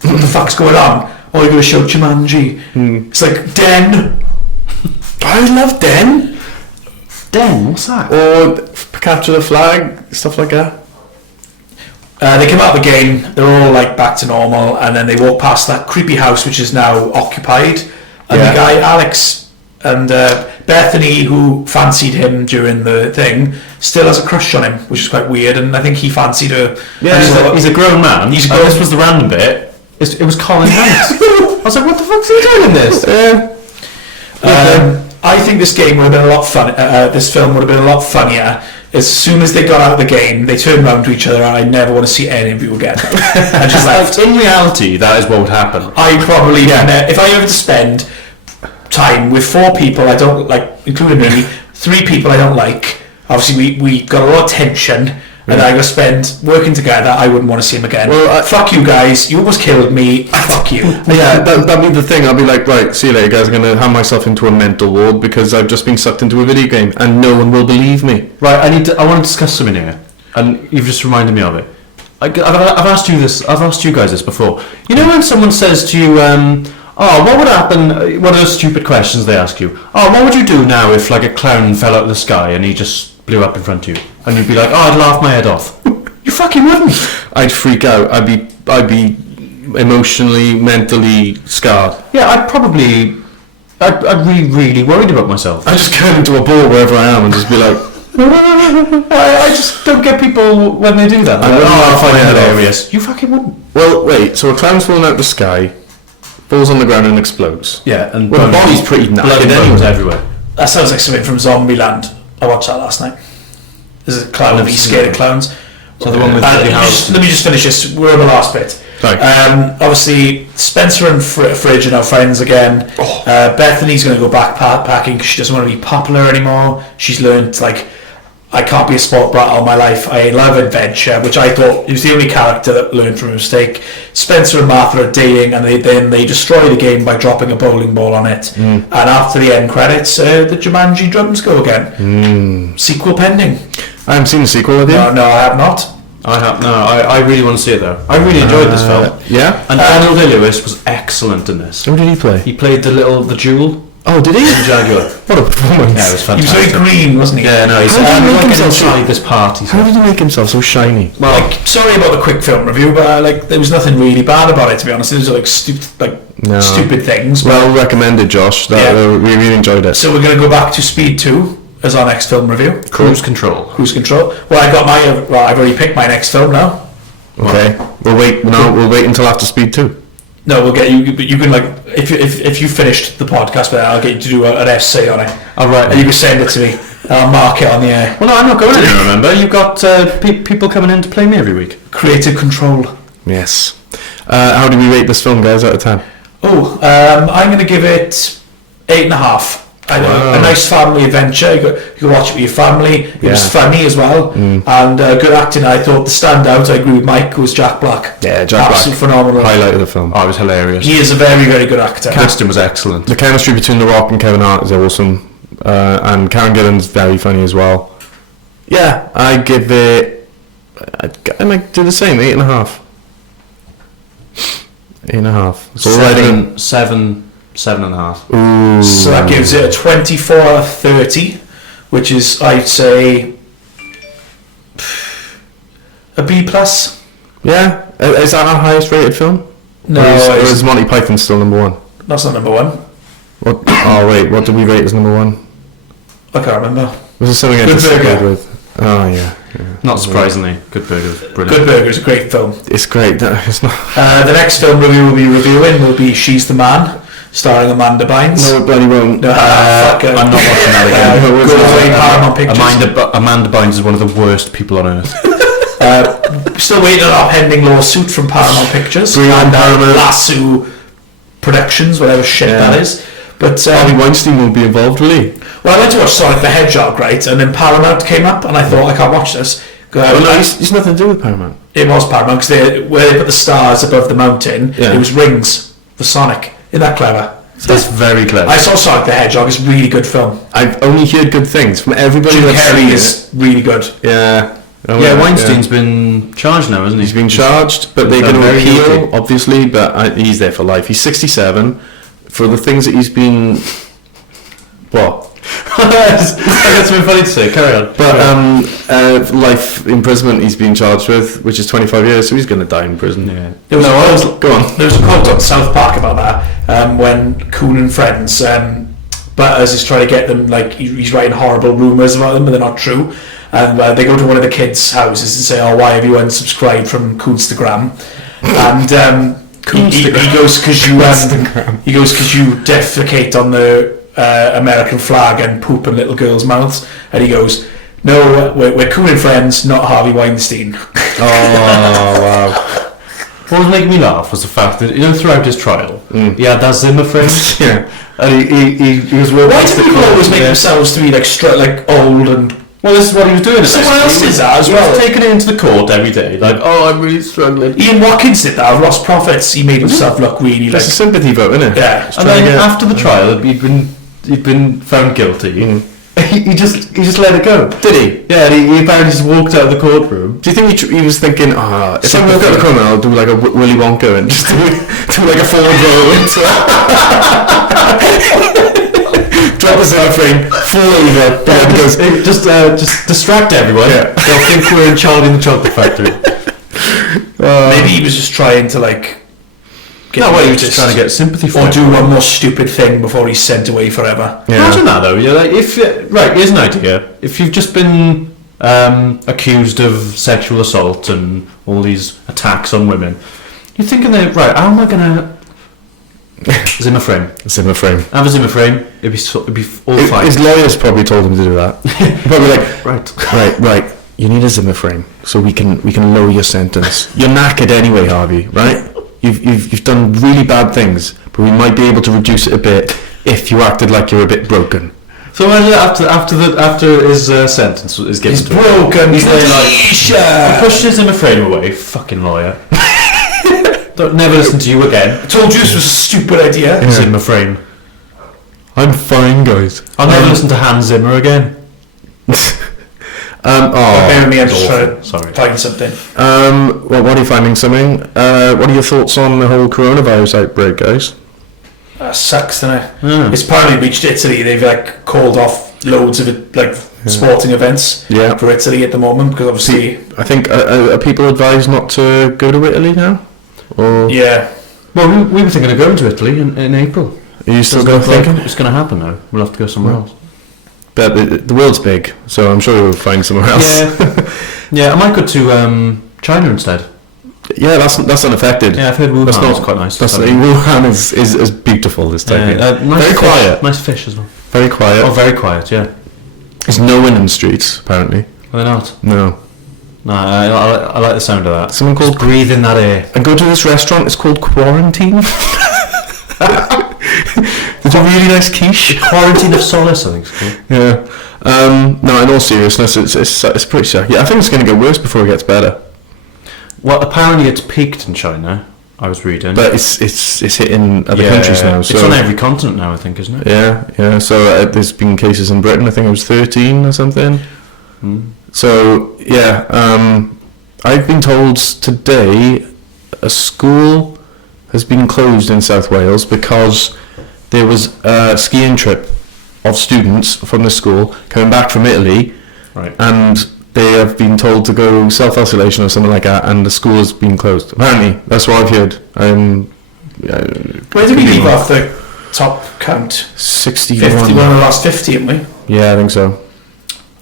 What the fuck's going on? Oh, you're going to show Jumanji. It's like, Den. I love Den. Den, what's that? Or Capture the Flag, stuff like that. They come out of the game, they're all like back to normal, and then they walk past that creepy house which is now occupied, and the guy Alex and Bethany, who fancied him during the thing, still has a crush on him, which is quite weird, and I think he fancied her. Yeah, he's a grown man. This was the random bit. It was Colin Hanks. I was like, what the fuck's he doing in this? I think this game would have been a lot fun. This film would have been a lot funnier. As soon as they got out of the game, they turned around to each other, and I never want to see any of you again. I just left. In reality, that is what would happen. I probably, if I ever to spend time with 4 people I don't like, including me, 3 people I don't like, obviously we got a lot of tension, and I got to spend working together, I wouldn't want to see him again. Well, fuck you guys, you almost killed me, fuck you. Yeah, that'd be the thing. I'll be like, right, see you later guys, I'm going to hand myself into a mental ward because I've just been sucked into a video game and no one will believe me. Right, I want to discuss something here, and you've just reminded me of it. I've asked you this, I've asked you guys this before. You know when someone says to you, what would happen, one of those stupid questions they ask you, what would you do now if like a clown fell out of the sky and he just blew up in front of you? And you'd be like, I'd laugh my head off. You fucking wouldn't. I'd freak out. I'd be emotionally, mentally scarred. Yeah, I'd be really worried about myself. I'd just go into a ball wherever I am and just be like, I just don't get people when they do that. I find it hilarious. You fucking wouldn't. Well, wait, so a clown's falling out of the sky, falls on the ground and explodes. Yeah, and the body's pretty knackered anyway. Everywhere. That sounds like something from Zombieland. I watched that last night. There's a clown, he's scared of clowns. So the one with the house. Let me just finish this. We're on the last bit. Sorry. Obviously, Spencer and Fridge are now friends again. Bethany's going to go backpacking because she doesn't want to be popular anymore. She's learned, like, I can't be a sport brat all my life. I love adventure, which I thought he was the only character that learned from a mistake. Spencer and Martha are dating, and they destroy the game by dropping a bowling ball on it. And after the end credits, the Jumanji drums go again. Sequel pending. I haven't seen the sequel, have you? No, I have not. I really want to see it though. I really enjoyed this film. Yeah? And Daniel Day-Lewis was excellent in this. Who did he play? He played the jewel. Oh, did he? The Jaguar. What a performance. Yeah, it was fantastic. He was very green, wasn't he? Yeah, no, he's inside this party. How did he make himself so shiny? Well, like, sorry about the quick film review, but like there was nothing really bad about it, to be honest. It was like stupid things. Well recommended, Josh. We really enjoyed it. So we're going to go back to Speed 2 as our next film review. Cruise Control. Well, I've already picked my next film now. Okay. We'll wait until after Speed 2. No, we'll get you. But you can, like, if you finised the podcast, but I'll get you to do an essay on it. All right. And you can send it to me. And I'll mark it on the air. Well, no, I'm not going anywhere. Remember, you've got people coming in to play me every week. Creative control. Yes. How do we rate this film, guys, out of 10? I'm going to give it 8.5. A nice family adventure. You can watch it with your family. It was funny as well, and good acting. I thought the standout, I agree with Mike, was Jack Black. Yeah, Jack Black, phenomenal. Highlight of the film. Oh, it was hilarious. He is a very, very good actor. Casting was excellent. The chemistry between The Rock and Kevin Hart is awesome. and Karen Gillan's very funny as well. Yeah, I give it. I might do the same, 8.5. 8.5. So Seven and a half. Ooh. So that gives it a 24 out of 30, which is, I'd say, a B plus. Yeah, is that our highest rated film? No, or is Monty Python still number one? That's not number one. What? Oh wait, what did we rate as number one? I can't remember. Was it something I Good disagreed Burger. with? Oh yeah. Not surprisingly, Good Burger. Brilliant. Good Burger is a great film. It's great. It's not. The next film we will be reviewing will be She's the Man, starring Amanda Bynes. No, it bloody won't. No, fuck it. I'm not watching that again. Go away, Paramount Pictures. Amanda Bynes is one of the worst people on earth. Still waiting on our pending lawsuit from Paramount Pictures and Lasso Productions, whatever shit that is. But Harvey Weinstein will be involved, will he? well, I went to watch Sonic the Hedgehog, right, and then Paramount came up, and I thought I can't watch this. Oh no, he's nothing to do with Paramount. It was Paramount because where they put the stars above the mountain, Yeah. it was rings for Sonic. Isn't that clever? That's very clever. I saw Sonic the Hedgehog. It's a really good film. I've only heard good things from everybody Jim that's Carrey seen is really good. it. Yeah. Oh, Yeah, Weinstein's been charged now, hasn't he? He's been charged, but they're They're going to very appeal, guilty. obviously. But he's there for life. He's 67 for the things that he's been. What? That's been funny to say. Carry on. But life imprisonment he's been charged with, which is 25 years. So he's going to die in prison. Yeah. There was a quote, Go on. There was a quote on South Park about that when Coon and Friends, Butters is trying to get them, like he's writing horrible rumours about them, but they're not true. And they go to one of the kids' houses and say, "Oh, why have you unsubscribed from Coonstagram?" And he goes, "Because you defecate on the American flag and poop in little girls' mouths." And he goes, "No, we're Coon and Friends, not Harvey Weinstein." Oh wow. What was making me laugh was the fact that, throughout his trial, he had that Zimmer frame. Yeah. And he was working. Why do people always make themselves to be like old and? Well, this is what he was doing. Someone else did that as He well. was taking it into the court every day. Like, oh, I'm really struggling. Ian Watkins did that. Lost Profits. He made himself look really like. That's a sympathy vote, isn't it? Yeah. And then after the trial, he'd been found guilty. He just let it go. Did he? Yeah, and he apparently just walked out of the courtroom. Do you think he was thinking, if I walk out the corner, I'll do like a Willy Wonka and just do like a forward roll into it? Drop us in a frame, fall over, Just distract everyone. Yeah. They'll think we're in Charlie in the Chocolate Factory. Maybe he was just trying to like. He was just trying to get sympathy for or it. do one more stupid thing before he's sent away forever. Yeah. Imagine that though. You're like, here's an idea. If you've just been accused of sexual assault and all these attacks on women, you're thinking that how am I gonna Zimmer frame? Zimmer frame. Have a Zimmer frame. It'd be all fine. His lawyers probably told him to do that. Probably like, Right. right. You need a Zimmer frame so we can lower your sentence. You're knackered anyway, Harvey. Right? You've done really bad things, but we might be able to reduce it a bit if you acted like you're a bit broken. So imagine after his sentence is given He's to him, broken. he's there like Tisha! pushes him a frame away. Fucking lawyer. Don't never listen to you again. I told you this was a stupid idea. Zimmer frame. I'm fine, guys. I'll never listen to Hans Zimmer again. Bear with me, I'm just awful. trying to find something. Well, what are you finding something? What are your thoughts on the whole coronavirus outbreak, guys? That sucks, doesn't it? Yeah. It's apparently reached Italy. They've like called off loads of it, like sporting events for Italy at the moment because obviously. I think are people advised not to go to Italy now? Or Yeah. Well, we were thinking of going to Italy in April. are you still Doesn't look like thinking? it's going to happen now. We'll have to go somewhere else. But the world's big, so I'm sure we'll find somewhere else. Yeah, I might go to China instead. Yeah, that's unaffected. Yeah, I've heard Wuhan is quite nice. Wuhan is beautiful this time. Nice very fish, quiet. Nice fish as well. Very quiet. Oh, very quiet. Yeah. There's no one in the streets apparently. Are they not? No. No, I like the sound of that. Someone called Just breathe in that air. and go to this restaurant. It's called Quarantine. It's a really nice quiche. Quarantine of Solace, I think it's called. Yeah. No, in all seriousness, it's pretty sad. Yeah, I think it's going to get worse before it gets better. Well, apparently it's peaked in China, I was reading. But it's hitting other countries now. So it's on every continent now, I think, isn't it? Yeah. So there's been cases in Britain. I think it was 13 or something. So yeah, I've been told today a school has been closed in South Wales because there was a skiing trip of students from the school coming back from Italy, Right. and they have been told to go self-isolation or something like that, and the school has been closed. Apparently, that's what I've heard. Where did we leave off the top count? 61. 50, one of the last 50, haven't we? Yeah, I think so.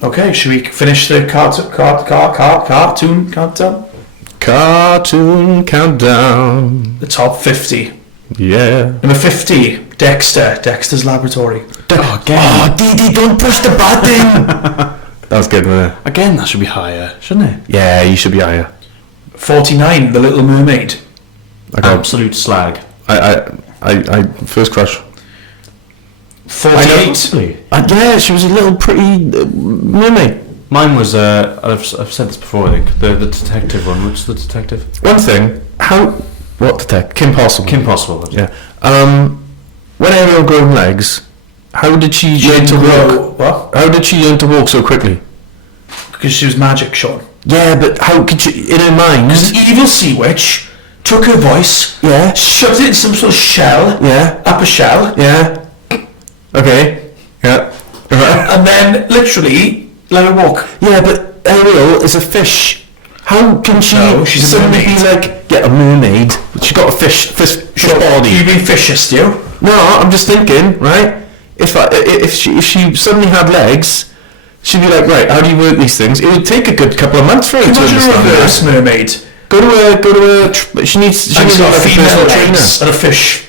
Okay, should we finish the cartoon countdown? Cartoon countdown. The top 50. Yeah. Number 50, Dexter's Laboratory. Again. Dee, don't push the button. That was good, wasn't it? Again, that should be higher, shouldn't it? Yeah, you should be higher. 49, The Little Mermaid. Okay. Absolute slag. I first crush. 48. Yeah, she was a little pretty mermaid. Mine was, I've said this before, I think, the detective one. What's the detective? One thing, what detective? Kim Possible. Kim Possible. Yeah. When Ariel grew legs, how did she learn to walk? What? How did she learn to walk so quickly? Because she was magic, Sean. Yeah, but how could she, in her mind? Because the evil sea witch took her voice, Yeah. shoved it in some sort of shell, Yeah. upper shell, Yeah. Okay. Yeah. and then literally let her walk. Yeah, but Ariel is a fish. How can she No, she's a suddenly mermaid. be like, a mermaid? She got a fish body. You've been fishiest, you? No, I'm just thinking, right? If she suddenly had legs, she'd be like, right, how do you work these things? It would take a good couple of months for her to Imagine a understand reverse that. mermaid. She needs And she's got like a female personal legs trainer. and a fish.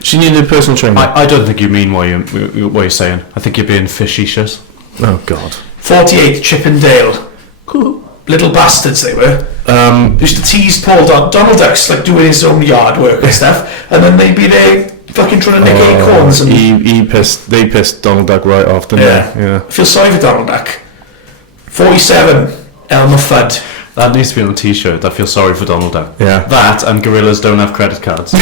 She needed a personal trainer. I don't think you mean what you're saying. I think you're being fishy-cious. Oh God. 48, Chip and Dale. Little bastards they were. Used to tease Paul Donald Duck's like doing his own yard work and stuff, and then they'd be there fucking trying to nick acorns and They pissed Donald Duck right off, didn't they? Yeah. I feel sorry for Donald Duck. 47, Elmer Fudd. That needs to be on a t-shirt. I feel sorry for Donald Duck. Yeah. That and gorillas don't have credit cards.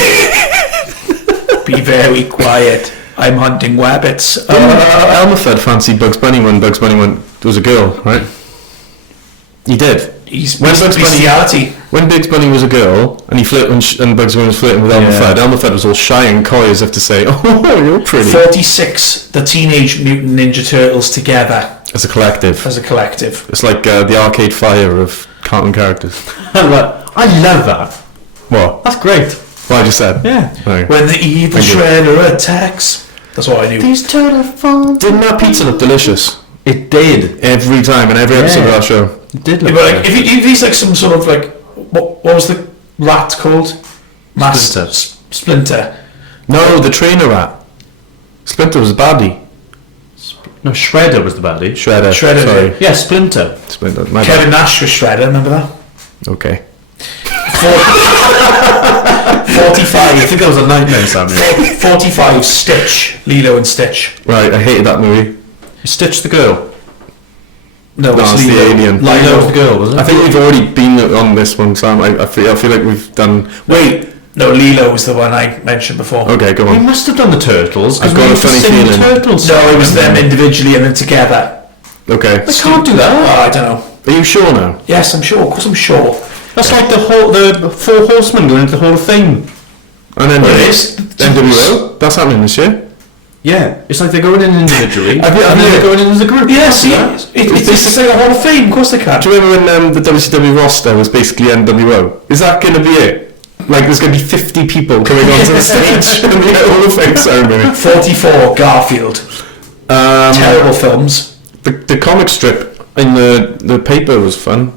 Be very quiet. I'm hunting rabbits. Elmer Fudd fancied Bugs Bunny when Bugs Bunny was a girl, right? He did. He's When Bugs Bunny- bestiality. When Bugs Bunny was a girl and he flirted and Bugs Bunny was flirting with Elmer Fudd was all shy and coy as if to say, "Oh, you're pretty." 46, the Teenage Mutant Ninja Turtles together As a collective, as a collective. it's like the Arcade Fire of cartoon characters. I love that. What? That's great. What I just said. Yeah. Right. When the evil Thank you. shredder attacks. That's what I knew. These turtle phones. Didn't that pizza look delicious? It did. Every time in every episode of that show. It did Yeah, look but like, good. if he's like some sort of like, what was the rat called? Splinter. Splinter. No, the trainer rat. Splinter was a baddie. No, Shredder was the baddie. Shredder. Shredder, Sorry. Yeah, Splinter. Splinter. My Kevin Nash was Shredder, remember that? bad. Okay. 45. I think that was a nightmare, Sammy. 45, Stitch. Lilo and Stitch. Right, I hated that movie. Stitch the girl. No, No, it's the alien. Lilo was the girl, was it? I think we've already been on this one, Sam. I feel like we've done. Wait. No, Lilo was the one I mentioned before. Okay, go We on. must have done the turtles. 'cause I've we got a used to funny sing the feeling. Turtles No, song. it was them individually and then together. Okay. I can't do that. Oh, I don't know. Are you sure now? Yes, I'm sure. Of course I'm sure. That's like the Four Horsemen going into the Hall of Fame. And then Well, it is. NWO. That's happening this year. Yeah, it's like they're going in individually, I've and then never- they're going in as a group. Yeah, see, Yeah. it's like a Hall of Fame. Of course they can. Do you remember when the WCW roster was basically NWO? Is that going to be it? Like, there's going to be 50 people coming onto the stage in the Hall of Fame ceremony. 44, Garfield. Terrible films. The comic strip in the paper was fun.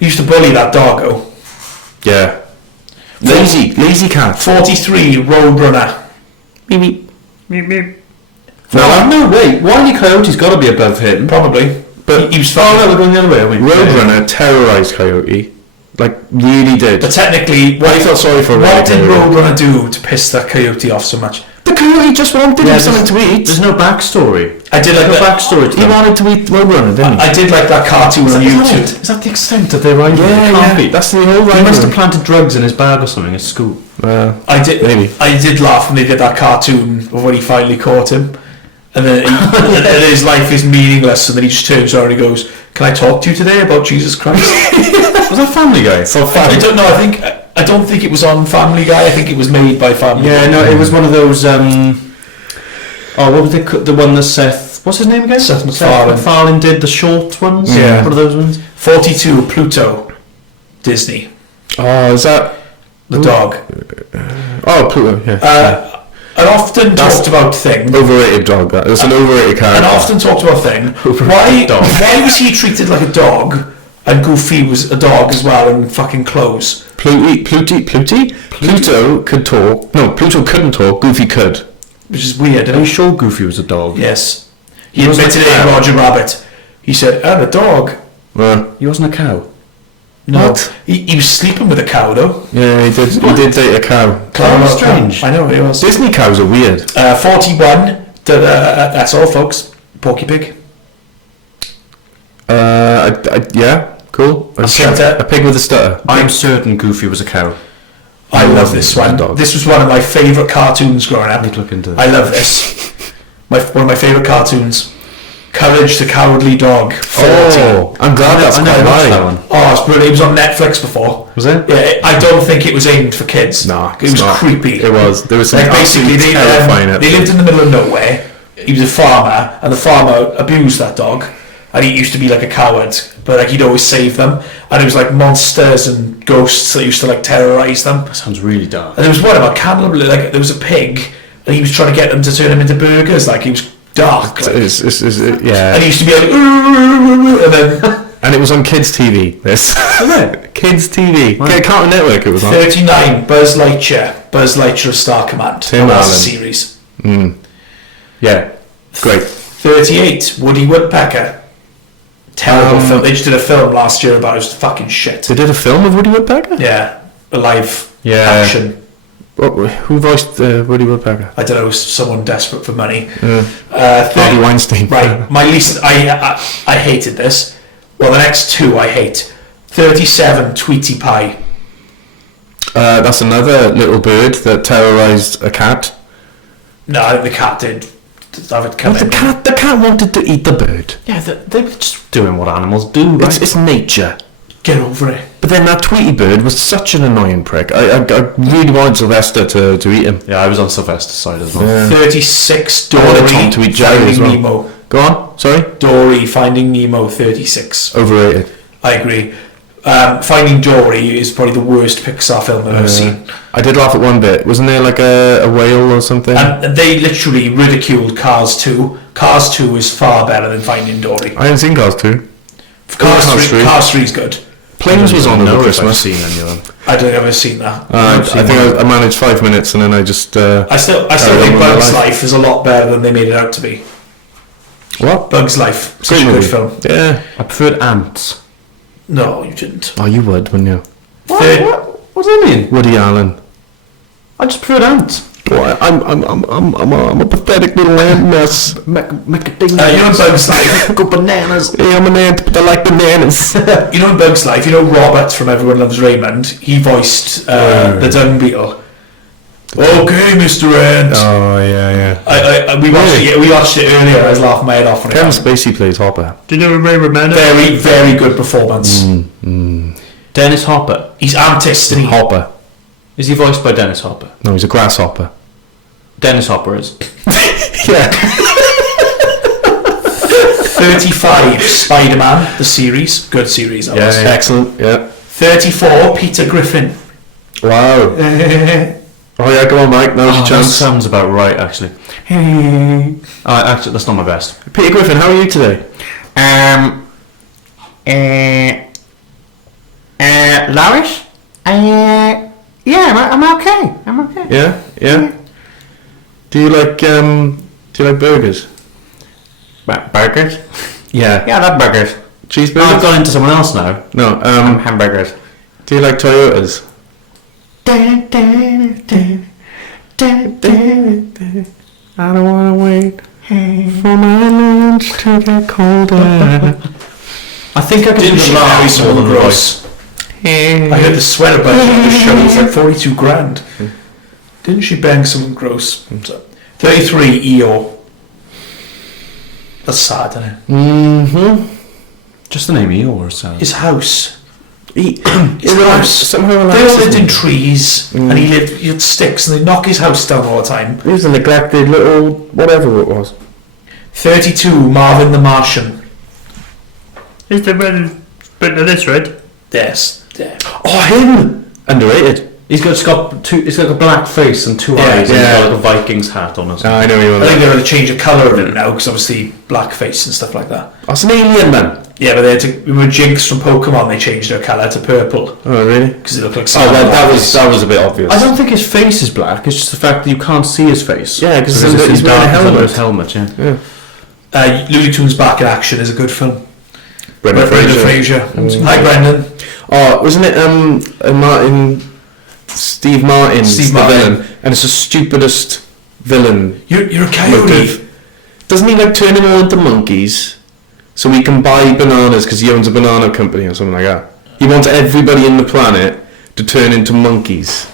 Used to bully that doggo. Yeah. Lazy cat. 43, Roadrunner. Beep beep. No, wait, Wile E. Coyote's got to be above him. Probably. But he was Oh fine. no, we're going the other way, are we? Roadrunner terrorised Coyote. Like, really did. But technically, I felt sorry for what did Coyote. Roadrunner do to piss that coyote off so much? The cow. He just wanted him something to eat. There's no backstory. I did like no that. backstory to He them. wanted to eat Roadrunner, didn't he? I did like that cartoon on YouTube. Is that the extent of their rivalry? It can't be. That's the whole He rivalry. must have planted drugs in his bag or something at school. I did. Maybe. I did laugh when they did that cartoon of when he finally caught him, and then and his life is meaningless, and then he just turns around and he goes, "Can I talk to you today about Jesus Christ?" Was that Family Guy? I don't know. I don't think it was on Family Guy. I think it was made by Family Yeah, Guy. no, it was one of those. What was the one that Seth? What's his name again? Seth MacFarlane. MacFarlane did the short ones. Yeah. What are those ones? 42 Pluto, Disney, Oh, is that... the dog. Oh, Pluto, yeah. And often talked about thing. Overrated dog, that. It's an overrated character. And often talked about thing. Why was he treated like a dog, and Goofy was a dog as well, and fucking clothes? Pluto could talk. No, Pluto couldn't talk. Goofy could. Which is weird. Are you sure Goofy was a dog? Yes. He admitted it in Roger Rabbit. He said, "I'm a dog." He wasn't a cow. No. What? He was sleeping with a cow though. Yeah, he did. He did date a cow. Clown strange. I know, he was. Disney cows are weird. 41. That's all, folks. Porky Pig. Yeah, cool. Stutter. A pig with a stutter. I'm certain Goofy was a cow. I love this one. dog. This was one of my favourite cartoons growing up. I need to look into this. I love this. One of my favourite cartoons. Courage the Cowardly Dog. 40. Oh, I'm glad that's I quite never watched that high. one. Oh, it's brilliant. It was on Netflix before. Was it? Yeah, I don't think it was aimed for kids. Nah, it was not. creepy. It was. There was some Like basically, they terrifying lived in the middle of nowhere. He was a farmer, and the farmer abused that dog, and he used to be like a coward, but like he'd always save them, and it was like monsters and ghosts that used to like terrorise them. That sounds really dark. And there was one about cannibal, like there was a pig, and he was trying to get them to turn him into burgers. Like he was dark, like, Yeah. and he used to be like, "Ooh," and then And it was on kids' TV. This. Kids' TV. Right. Cartoon Network. It was on. 39 Buzz Lightyear of Star Command. Tim That's a Allen. series. Yeah. Great. 38 Woody Woodpecker. Terrible film. They just did a film last year about it. It was fucking shit. They did a film of Woody Woodpecker. Yeah, a live Yeah. action. Who voiced Woody Woodpecker? I don't know, someone desperate for money. Harvey Weinstein. Right, my least. I hated this. Well, the next two I hate. 37 Tweety Pie. That's another little bird that terrorised a cat. No, I think the cat did have it come But in. the cat wanted to eat the bird. Yeah, they were just doing what animals do, right? It's nature. Get over it. But then that Tweety bird was such an annoying prick. I really wanted Sylvester to eat him. Yeah, I was on Sylvester's side as well. Yeah. 36 I wanted Dory Tom to eat Jerry Finding as well. Nemo. Go on. Sorry. Dory Finding Nemo 36. Overrated. I agree. Finding Dory is probably the worst Pixar film I've ever seen. I did laugh at one bit. Wasn't there like a whale or something? And they literally ridiculed Cars 2. Cars 2 is far better than Finding Dory. I haven't seen Cars 2. Cars Cars 3 3. Cars 3 is good. Planes was on over I've Christmas. seen any of them. I don't think I've ever seen that. I think I managed 5 minutes and then I just... I still carried think on with my Bugs Life is a lot better than they made it out to be. What? Bugs Life. Such Great a good movie. film. Yeah. I preferred Ants. No, you didn't. Oh, you would, wouldn't you? Third- What does that mean? Woody Allen. I just preferred Ants. Boy, I'm a pathetic little ant mess. Make a ding. you know in Bugs Life, Go bananas. Yeah, I'm an ant, but I like bananas. you know in Bugs Life, you know Robert from Everyone Loves Raymond, he voiced the dung beetle. Okay, Mr. Ant. Oh, yeah. We watched it earlier. I was laughing my head off. When Kevin it happened. Spacey plays Hopper. Do you know remember Very, very good performance. Dennis Hopper. He's Antist, isn't he? Hopper. Is he voiced by Dennis Hopper? No, he's a grasshopper. Dennis Hopper is. Yeah. 35 Spider-Man, the series. Good series. That was. Excellent. Yeah. 34 Peter Griffin. Wow. Oh yeah, go on, Mike. Now's your That chance. sounds about right, actually. Actually, that's not my best. Peter Griffin, how are you today? Loris? Yeah, I'm okay. I'm okay. Yeah. Yeah. Do you like burgers? Burgers? Yeah. Yeah, I love burgers. Cheeseburgers? I've gone into someone else now. No. Hamburgers. Do you like Toyotas? to get colder. I think I could Didn't do she the marry laugh more someone than the gross? voice. I heard the sweater budget on the show was like 42 grand. Didn't she bang someone gross? So, 33 EO. That's sad, isn't it? Mm-hmm. Just the name Eeyore sounds. His house. His house. somehow They all lived in trees, and he had sticks, and they knock his house down all the time. He was a neglected little whatever it was. 32 Marvin the Martian. Is the red bit of this red? Yes. Yeah. Oh, him! Underrated. He's got a black face and two eyes, and he's got like a Vikings hat on. Or something. I know you I want think they're going to change the colour of it now, because obviously blackface and stuff like that. That's an alien, man. Yeah, but they had to, with Jinx from Pokemon, they changed their colour to purple, Oh, really? because it looked like Oh, well, that was a bit obvious. I don't think his face is black. It's just the fact that you can't see his face. Yeah, 'cause so he's wearing a helmet. His helmet. Yeah. Looney Tunes Back in Action is a good film. Brendan Fraser. Hi, Brendan. Oh, wasn't it Martin? Steve Martin's Steve the Martin. villain, and it's the stupidest villain. You're a coyote. motive. Doesn't he like turn them all into monkeys so he can buy bananas because he owns a banana company or something like that? He wants everybody in the planet to turn into monkeys.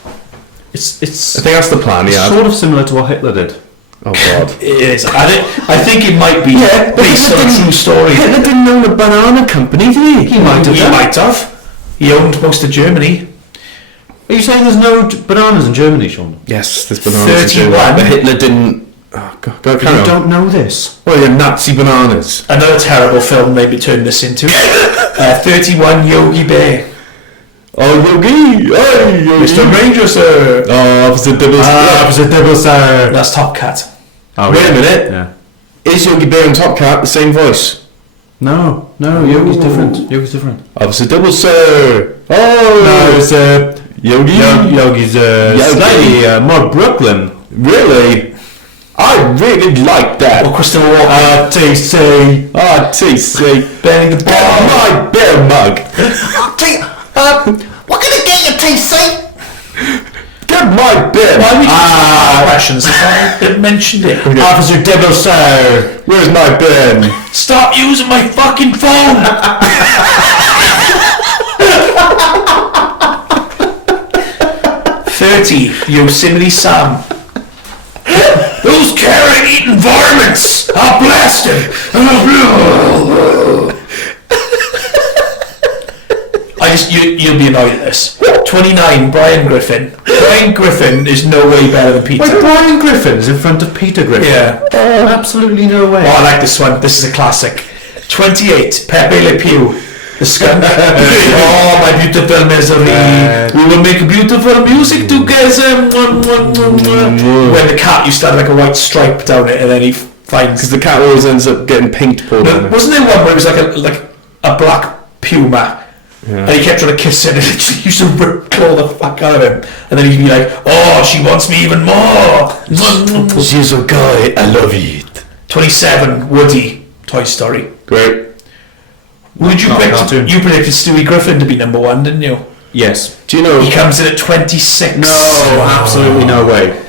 It's I think that's the plan. Yeah. sort of similar to what Hitler did. Oh God. It is. I think it might be But based on a true story. Hitler didn't own a banana company, did he? He might have. He owned most of Germany. Are you saying there's no bananas in Germany, Sean? Yes, there's bananas. 31. But Hitler didn't. Oh God, You carry on. don't know this. Well, yeah, Nazi bananas. Another terrible film maybe turned this into. 31 Yogi Bear. Oh, Yogi! Hey, Yogi! Mr. Ranger, sir. Oh, Officer Dibble, sir. That's Top Cat. Oh, Wait a minute. Yeah. Is Yogi Bear and Top Cat the same voice? No, Yogi's different. Yogi's different. Officer Dibble, sir. Oh, No, it's Yogi. Yogi's Yogi. slightly more Brooklyn. Really? I really like that. Or Christopher Walken. TC. TC. Benny the Get Ball. my beer mug. What can I get you, TC? Get my beer. Why would you questions? I mentioned it. Officer Dibble, sir. Where's my bin? Stop using my fucking phone. 30 Yosemite Sam. Those carrot-eating varmints! I'll blast him! You'll be annoyed at this. 29 Brian Griffin. Brian Griffin is no way better than Peter. Wait, Brian Griffin's in front of Peter Griffin? Yeah. Absolutely no way. Oh, I like this one. This is a classic. 28 Pepe Le Pew. The skunk. Oh, my beautiful misery. We will make beautiful music together. When the cat used to have like a white stripe down it, and then he finds. Because the cat always ends up getting paint poured on it. Wasn't there one where it was like a black puma? Yeah. And he kept trying to kiss it, and it used to claw the fuck out of him. And then he'd be like, "Oh, she wants me even more." She's a guy, I love it. 27 Woody, Toy Story. Great. Would you Not a predict? cartoon. You predicted Stewie Griffin to be number one, didn't you? Yes. Do you know? He comes in at 26. No, absolutely no way.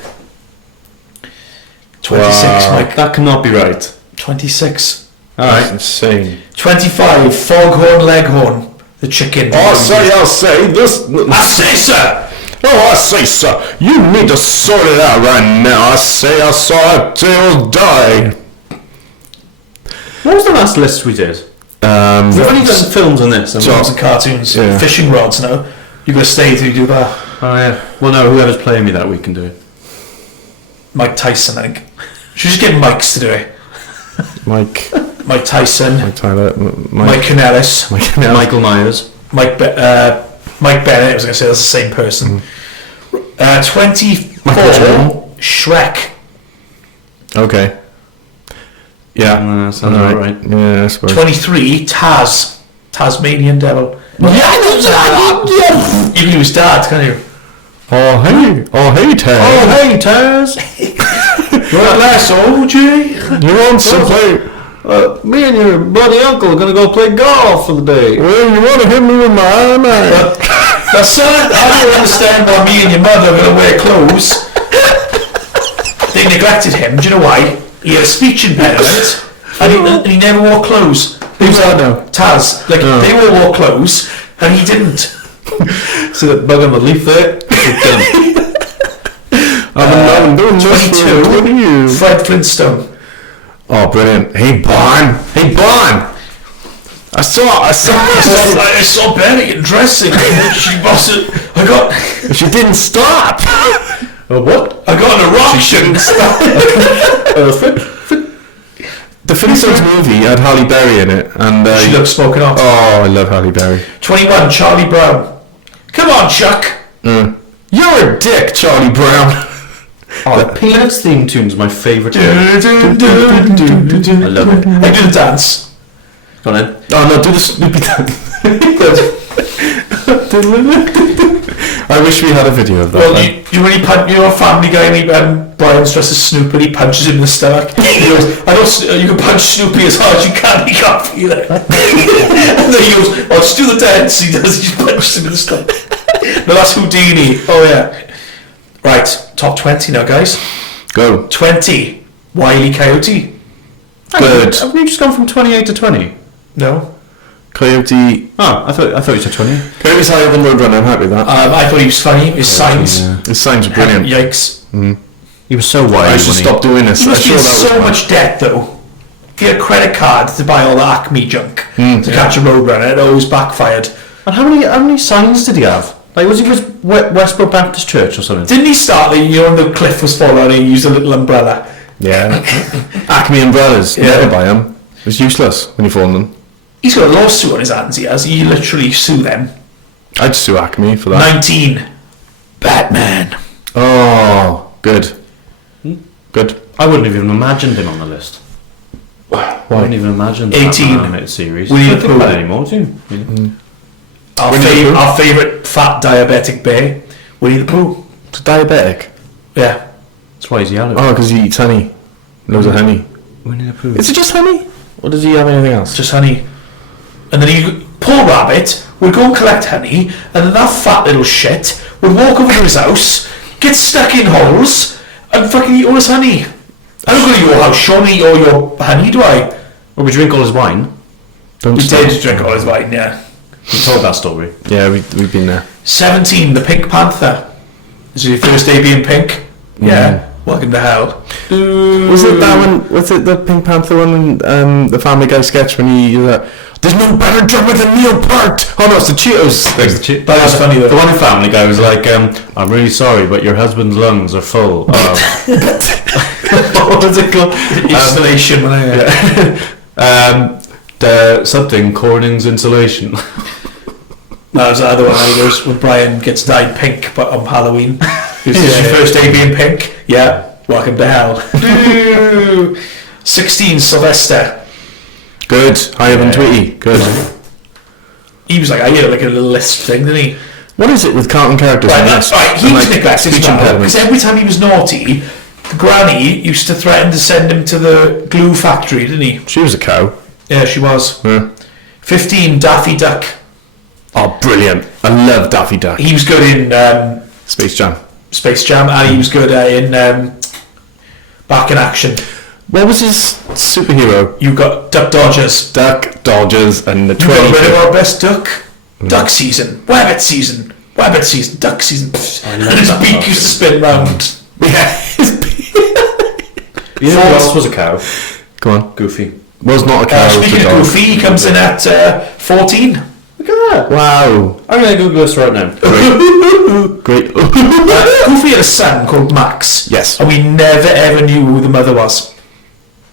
26, Wow. Mike. That cannot be right. 26. That's Alright. insane. 25 Foghorn Leghorn, the chicken. I'll say this. I say, sir. Oh, I say, sir, you need to sort it out right now. I saw a tail die. What was the last list we did? We've only done films on this. haven't we? Films and cartoons, Yeah. fishing rods now. You're going to stay till you do that. Oh yeah. Well, no. Whoever's playing me that week can do it. Mike Tyson, I think. Should just get Mike's to do it. Mike Mike Tyson, Tyler, Mike Canellis, Michael Myers. Mike Bennett. I was going to say that's the same person. 24 Shrek. Okay. Yeah. Sounds about right. Yeah, I suppose. 23 Tasmanian Devil. You can use dad, can't you? Oh hey, Ted. Oh hey, Taz. Well, that's OJ. You want some play? Me and your buddy uncle are gonna go play golf for the day. Well, you want to hit me with my eye? That's son, I don't understand why me and your mother are going to wear clothes. They neglected him. Do you know why? He had a speech impediment. And he never wore clothes. Who's that now? Taz. Like, they all wore clothes, and he didn't. So that bug on the leaf there. I'm doing 22. Fred Flintstone. Oh, brilliant. Hey, Barn. I saw Betty in dressing. She wasn't. She didn't stop. What? I got an erection. The Flintstones movie had Halle Berry in it, and She looks spoken of. oh, I love Halle Berry. 21. Charlie Brown. Come on, Chuck. You're a dick, Charlie Brown. Oh, the Peanuts theme tune's my favourite. I love it. do the dance. Go on then. Oh no, do the Snoopy dance. I wish we had a video of that. Well, you really punch your Family Guy, and Brian's dressed as Snoopy, and he punches him in the stomach. He goes, you can punch Snoopy as hard as you can, he can't feel it. And then he goes, just do the dance. He does, he just punches him in the stomach. No, that's Houdini. Oh yeah. Right, top 20 now, guys. Go. 20. Wile E. Coyote. Good. Have you just gone from 28 to 20? No. Coyote. Oh, I thought you said 20. Coyote's higher than Roadrunner, I'm happy with that. I thought he was funny. His signs. Yeah. His signs are brilliant. Yikes. He was so wide. I should stop doing this. He must be I'm in sure that so was much debt, though. He had a credit card to buy all the Acme junk to catch a Roadrunner. It always backfired. And how many signs did he have? Like, was he Westbrook Baptist Church or something? Didn't he start when the cliff was falling and he used a little umbrella? Yeah. Acme umbrellas. Yeah. Never buy them. It's useless when you fall on them. He's got a lawsuit on his hands, he has. He literally sue them. I'd sue Acme for that. 19. Batman. Oh, good. Good. I wouldn't have even imagined him on the list. I wouldn't even imagine that 18. animated series. Winnie I the don't think Pooh. about it anymore, do you? Really? Our favourite fat diabetic bear, Winnie the Pooh. It's diabetic. Yeah. That's why he's yellow. Oh, because he eats honey. Loads of honey. Winnie the Pooh. Is it just honey? Or does he have anything else? Just honey. And then poor rabbit would go and collect honey, and then that fat little shit would walk over to his house, get stuck in holes, and fucking eat all his honey. I don't go to your house, show me all your honey, do I? Or we drink all his wine. Don't We stop. did drink all his wine, yeah. We told that story. Yeah, we've been there. 17, the Pink Panther. This is your first day being pink? Yeah. Welcome to hell. Was it that one? Was it the Pink Panther one? The Family Guy sketch when he there's no better drummer than Neil Peart. Oh no, it's the Cheetos thing. That was funny though. The one in Family Guy was like, I'm really sorry, but your husband's lungs are full of... what was it called? Installation. Something, Corning's insulation. That was the other one. He goes when Brian gets dyed pink, but on Halloween. This is your first day being pink. Yeah. Welcome to hell. 16, Sylvester. Good, higher than Tweety. Good. He was like, I had like a little lisp thing, didn't he? What is it with cartoon characters? Right, and that's this? right. He And, was like, neglected as speech well. impediments? Because every time he was naughty, the granny used to threaten to send him to the glue factory, didn't he? She was a cow. Yeah, she was. Yeah. 15, Daffy Duck. Oh, brilliant! I love Daffy Duck. He was good in Space Jam. Space Jam, and he was good in Back in Action. What was his superhero? You got Duck Dodgers. Duck Dodgers and the We got rid of 20. our best duck. Duck season. Wabbit season. Wabbit season. Duck season. And his beak used to spin round. Yeah. You know who else was a cow? Go on. Goofy. Was not a cow. was Speaking a of dog. Goofy, he comes in at 14. Look at that. Wow. I'm going to Google this right now. Great. Goofy had a son called Max. Yes. And we never ever knew who the mother was.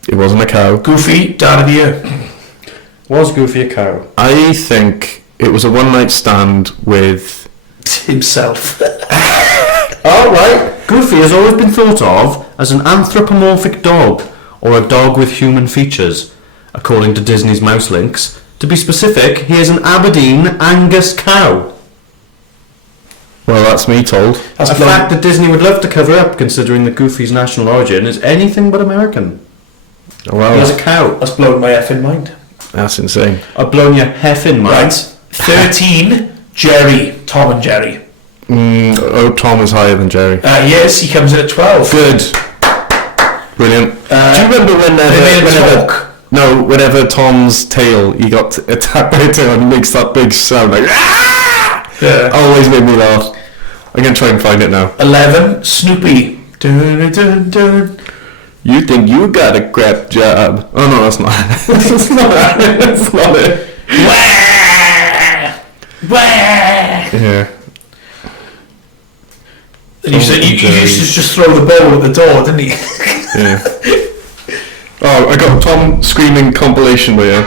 It wasn't a cow. Goofy, Dad of the Year. Was Goofy a cow? I think it was a one-night stand with... Himself. Alright. Goofy has always been thought of as an anthropomorphic dog, or a dog with human features, according to Disney's Mouse Links. To be specific, he is an Aberdeen Angus cow. Well, that's me told. That's A fact that Disney would love to cover up, considering that Goofy's national origin is anything but American. Oh, wow. He has a cow. That's blown my effing mind. That's insane. I've blown your heffing mind. Right. 13, Jerry. Tom and Jerry. Tom is higher than Jerry. Yes, he comes in at 12. Good. Brilliant. Do you remember when They made a whenever... talk No, whenever Tom's tail, he got attacked by a tail and he makes that big sound like ah! Yeah. Always made me laugh. I'm gonna try and find it now. 11. Snoopy. Dun, dun, dun. You think you got a crap job? Oh no, that's not. That's not. That's not it. Wah! Wah! Yeah. And he used to just throw the ball at the door, didn't he? Yeah. Oh, I got Tom screaming compilation with you.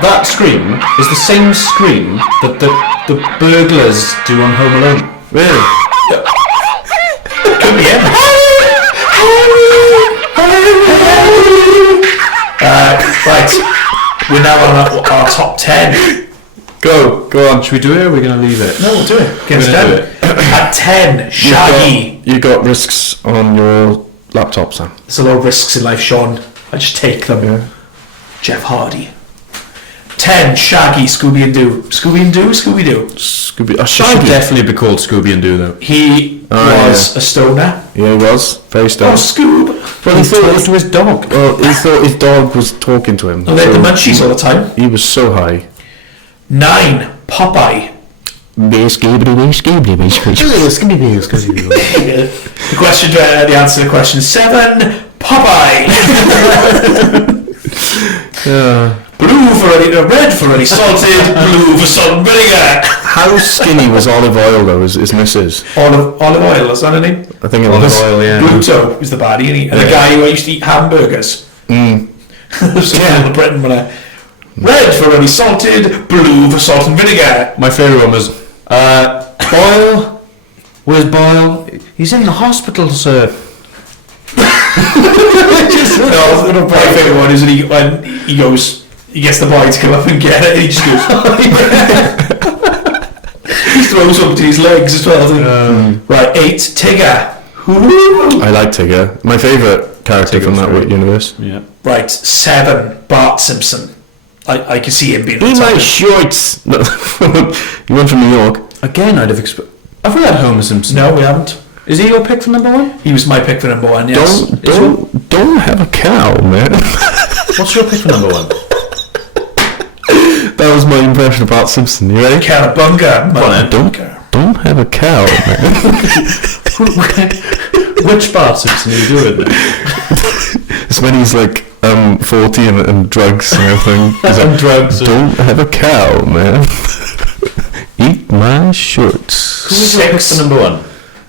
That scream is the same scream that the burglars do on Home Alone. Really? Could be it. Right, we're now on our top 10. Go on. Should we do it or are we going to leave it? No, we'll do it. We're gonna do it. At 10, Shaggy. You got risks on your laptop, Sam. There's a lot of risks in life, Sean. I just take them. Yeah. Jeff Hardy. 10, Shaggy, Scooby and Doo. Scooby and Doo? Scooby-Doo. Scooby. It should Shaggy. definitely be called Scooby and Doo though. He was a stoner. Yeah, he was. Very Oh, stoned. Scoob. Well, he thought it was to his dog. Well, he thought his dog was talking to him. Oh, they had the munchies all the time. He was so high. 9, Popeye. The question, the answer to the question. 7, Popeye. Blue for any, red for any salted, blue for salt and vinegar. How skinny was Olive Oil though? His missus? Olive oil, is that her name? I think it Olive was. oil, yeah. Bluto is the baddie, and the guy who used to eat hamburgers. So Britain, when I red for any salted, blue for salt and vinegar. My favourite one was Boyle. Where's Boyle? He's in the hospital, sir. No, my favourite one is when he goes, he gets the boy to come up and get it, and he just goes. He throws something to his legs as well. Right, 8, Tigger. I like Tigger. My favourite character from that universe. Yeah. Right, 7, Bart Simpson. I can see him being. In my shorts. No. You went from New York. Again, I'd have expected. Have we had Homer Simpson? No, we haven't. Is he your pick for number 1? He was my pick for number 1. Yes. Don't have a cow, man. What's your pick for number 1? That was my impression of Bart Simpson. You ready? Cowabunga. Don't have a cow, man. Which Bart Simpson are you doing then? It's when he's like 40 and drugs and everything. He's like, drugs. Don't have a cow, man. Eat my shorts. Who was your pick for number 1?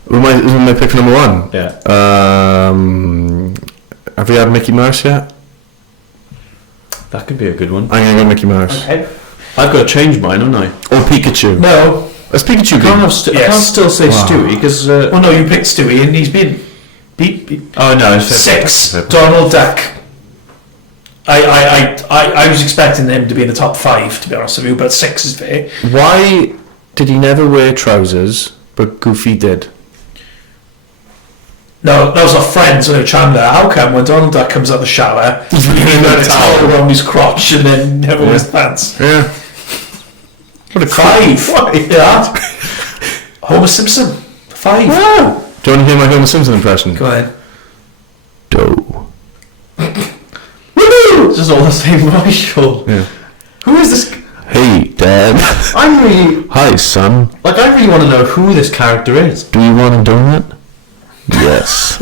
Who my pick for number 1? Yeah. Have we had Mickey Mouse yet? That could be a good one. I'm gonna go Mickey Mouse. Okay. I've got to change mine, haven't I? Or Pikachu. No. Let's Pikachu. I can't still say Wow. Stewie because. Well, no, you picked Stewie, and he's been beat. Oh no, it's 6, Donald Duck. I was expecting him to be in the top 5, to be honest with you, but 6 is fair. Why did he never wear trousers, but Goofy did? No, those are friends with Chandler. How come when Donald Duck comes out the shower, he's got a towel around his crotch and then never wears pants? Yeah. What a 5. Yeah. Homer Simpson. 5. Wow. Do you want to hear my Homer Simpson impression? Go ahead. Dough. It's just all the same voice, Sean. Yeah. Who is this? Hey, Dad. I'm really Hi, son. I really want to know who this character is. Do you want a donut? Yes.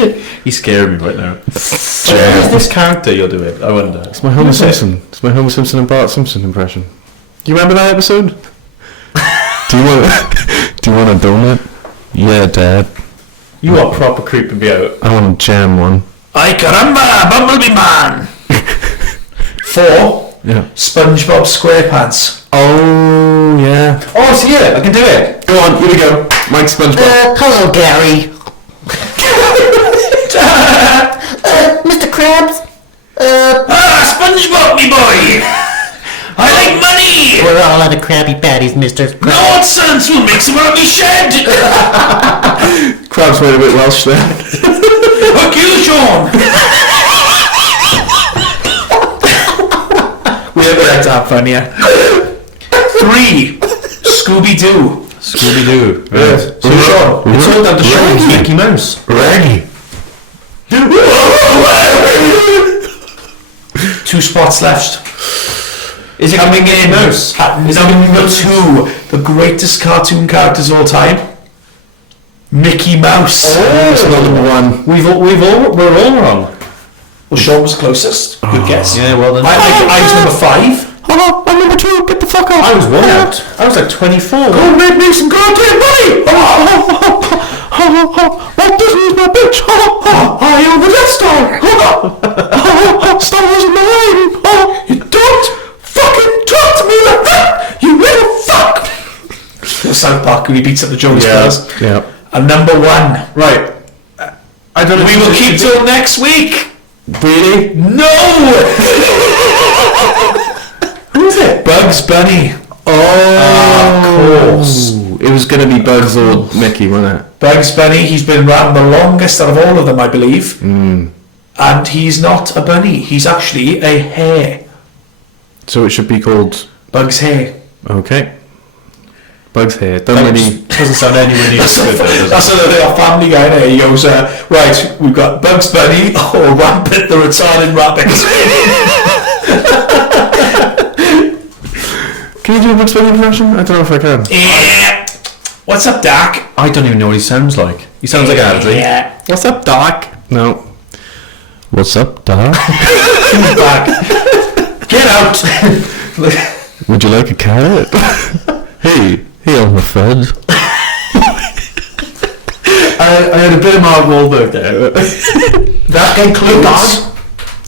He's scaring me right now. Who's this character you're doing? I wonder. It's my Homer Simpson. It's my Homer Simpson and Bart Simpson impression. Do you remember that episode? Do you want a donut? Yeah, Dad. You are proper creeping me out. I want a jam one. Ay caramba, Bumblebee Man. 4. Yeah. SpongeBob SquarePants. Oh, yeah. Oh, so yeah, I can do it. Go on, here we go. Mike SpongeBob. Hello, Gary. Mr. Krabs? SpongeBob, me boy. I like money. We're all out of Krabby Patties, Mr. Krabs. Nonsense, we'll make some out of me shed. Crab's made a bit Welsh there. Fuck you, Sean. We have that fun, yeah. 3, Scooby-Doo. Scooby-Doo. Yes. So Sean, It's all down to Sean. Raggy. Mickey Mouse. Raggy. 2 spots left. Is it Coming in Mouse? at number 2, the greatest cartoon characters of all time, Mickey Mouse. That's not number 1. We're all wrong. Well, Sean was closest. Good guess. Yeah, well then. I was number 5. Oh, I'm number 2. Get the fuck out. I was 1 out. I was like 24. Go make me some goddamn money. Walt Disney's my bitch. I own the Death Star. Star Wars in the rain. You don't fucking talk to me like that. You little fuck. South Park when he beats up the Jonas Brothers. Yeah. And number 1. Right. I don't know. We will keep till next week. Really? No. Who is it? Bugs Bunny. Of course. It was going to be Bugs or Mickey, wasn't it? Bugs Bunny. He's been around the longest out of all of them, I believe. And he's not a bunny. He's actually a hare. So it should be called... Bugs Hare. Okay. Bugs here. Don't really... Doesn't sound anywhere near as good though, does it? That's another Family Guy there. He goes, right, we've got Bugs Bunny or Rampant the retarded rabbit. Can you do a Bugs Bunny impression? I don't know if I can. Yeah. What's up, Doc? I don't even know what he sounds like. He sounds like Andy. Yeah. What's up, Doc? No. What's up, Doc? He's back. Get out. Would you like a carrot? Hey, I'm a friend. I had a bit of Mark Wahlberg there. That concludes.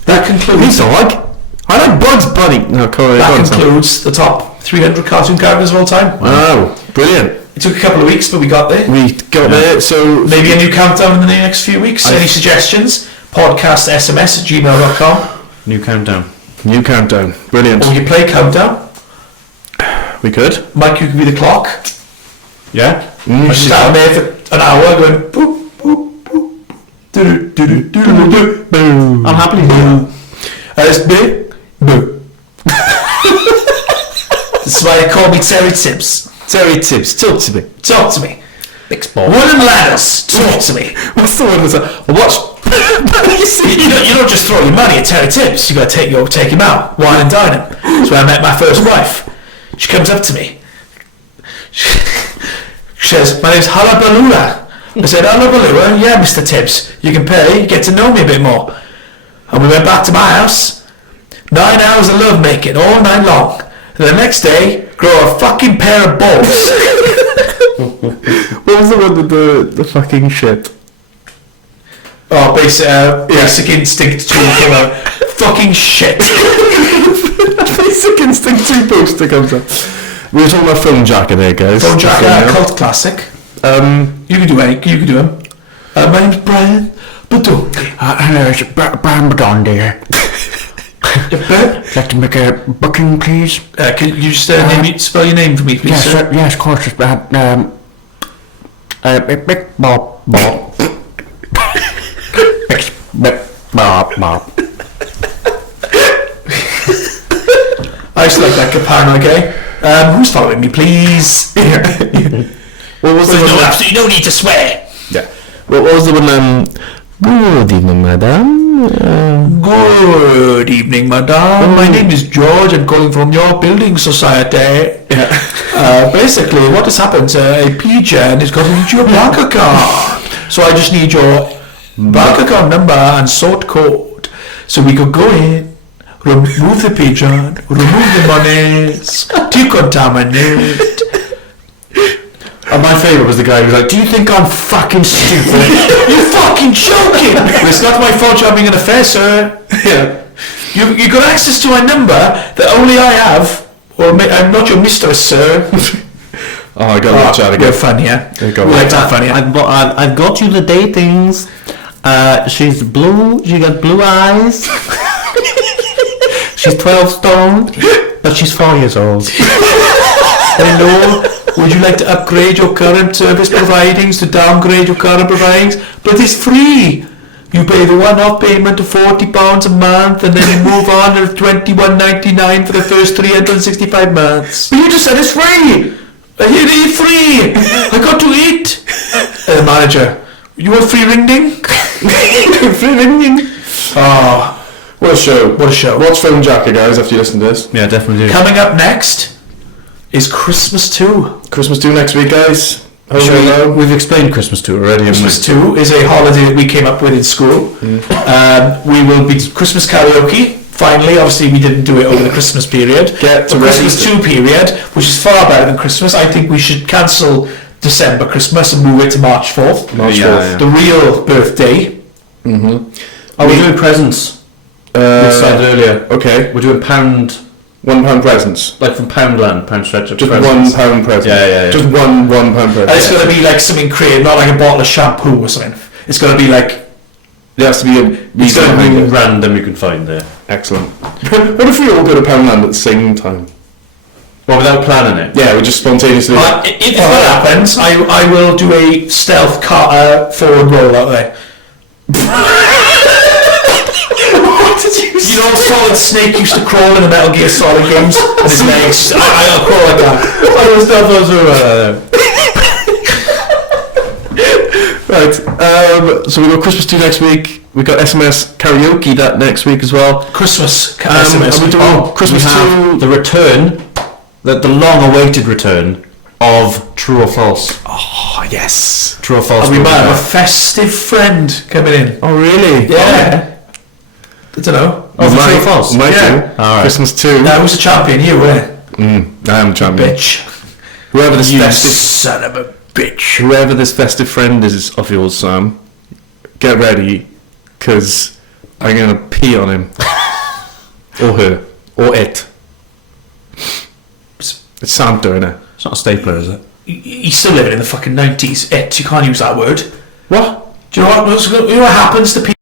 That Hey, concludes. dog. I like Bugs Bunny. No, Corey. That concludes the top 300 cartoon characters of all time. Wow, brilliant. It took a couple of weeks, but we got there. We got there, so... Maybe a new countdown in the next few weeks. Any suggestions? Podcast@sms@gmail.com. New countdown. New countdown. Brilliant. Or you play countdown. We could. Mike, you could be the clock. Yeah? I just stand there for an hour going boop, boop, boop, boop, do do do do do do. Boom. I'm happy to do that. That's me. Boo. That's why they call me Terry Tibbs. Terry Tibbs, talk to me. Talk to me. Big sport. Wooden ladders. Talk to me. What's the one that's watch? You don't just throw your money at Terry Tibbs. You got to take him out, wine and dine him. That's where I met my first wife. She comes up to me. She says, "My name's Hullabaloola." I said, "Hullabaloola, yeah, Mr. Tibbs. You can pay. You get to know me a bit more." And we went back to my house. 9 hours of love making all night long. And the next day, grow a fucking pair of balls. What was the one with the fucking shit? Oh, basic instinct 2 came out. Fucking shit. Basic Instinct 2 poster comes up. We were talking about Phone Jacker there, guys. Phone Jack, cult classic. You can do any. You can do him. My name's Brian Badondi. Hello, it's Brian Badon there. Like to make a booking, please? Can you just spell your name for me, please, Yes, sir? yes, of course. It's Big Bob. Big Bob. I just like that paranoid guy. Who's following me, please? What was the one? Absolutely no need to swear. Yeah. What was the one? Good evening, madam. Good evening, madam. My name is George. I'm calling from your building society. Basically, what has happened? A pigeon has got into your bank account. So I just need your bank account number and sort code, so we could go in, remove the pigeon, remove the monies, decontaminate. And my favourite was the guy who was like, "Do you think I'm fucking stupid?" You're fucking joking! It's not my fault you're having an affair, sir. Yeah. You got access to my number that only I have, or I'm not your mistress, sir. Oh, I got to watch that again. You're funny, yeah? There you go. We like that funny, yeah? I've got you the datings. She's blue. She got blue eyes. She's 12 stone, but she's 4 years old. Hello, would you like to upgrade your current service providings to downgrade your current providings? But it's free. You pay the one-off payment of £40 a month, and then you move on to $21.99 for the first 365 months. But you just said it's free. I need free. I got to eat. Manager, you want free ring ding? Free ringing. Oh, What a show. what a show. Watch Phone Jacker, guys, after you listen to this. Yeah, definitely do. Coming up next is Christmas 2. Christmas 2 next week, guys. Home Sure. Alone. We've explained Christmas 2 already, haven't Christmas 2 is a holiday that we came up with in school. We will be Christmas karaoke. Finally, obviously we didn't do it over the Christmas period. Get The ready Christmas to- 2 period, which is far better than Christmas. I think we should cancel December Christmas and move it to March 4th. March Yeah, 4th. yeah. The real birthday. Are we doing presents? We decided earlier. Okay. We're doing £1, £1 presents. like from Poundland, Pound Stretcher. Just presents. £1 present. Yeah. Just one £1 present. And it's going to be like something creative, not like a bottle of shampoo or something. It's going to be like... There has to be a It's reason behind something it. random you can find there. Excellent. What if we all go to Poundland at the same time? Well, without planning it. Yeah, we just spontaneously. If that happens, I will do a stealth forward roll out there. You know, Solid Snake used to crawl in the Metal Gear Solid games, and his legs. I'll crawl like that. Right. So we got Christmas 2 next week. We got SMS karaoke that next week as well. Christmas SMS. SMS. Are we doing Christmas We have 2? the return, the long-awaited return of True or False. Oh yes. True or False. And we will be might have a back. festive friend coming in. Oh really? Yeah. I don't know. Oh, for True or False? Might Yeah. do. Alright. Christmas 2. Now, who's the champion? You, eh? I am champion. Bitch. Whoever this You festive, son of a bitch. whoever this festive friend is of yours, Sam, get ready, because I'm gonna pee on him, or her, or it. It's Santa, innit? It's not a stapler, is it? He's still living in the fucking 90s. You can't use that word. What? Do you know what happens to people?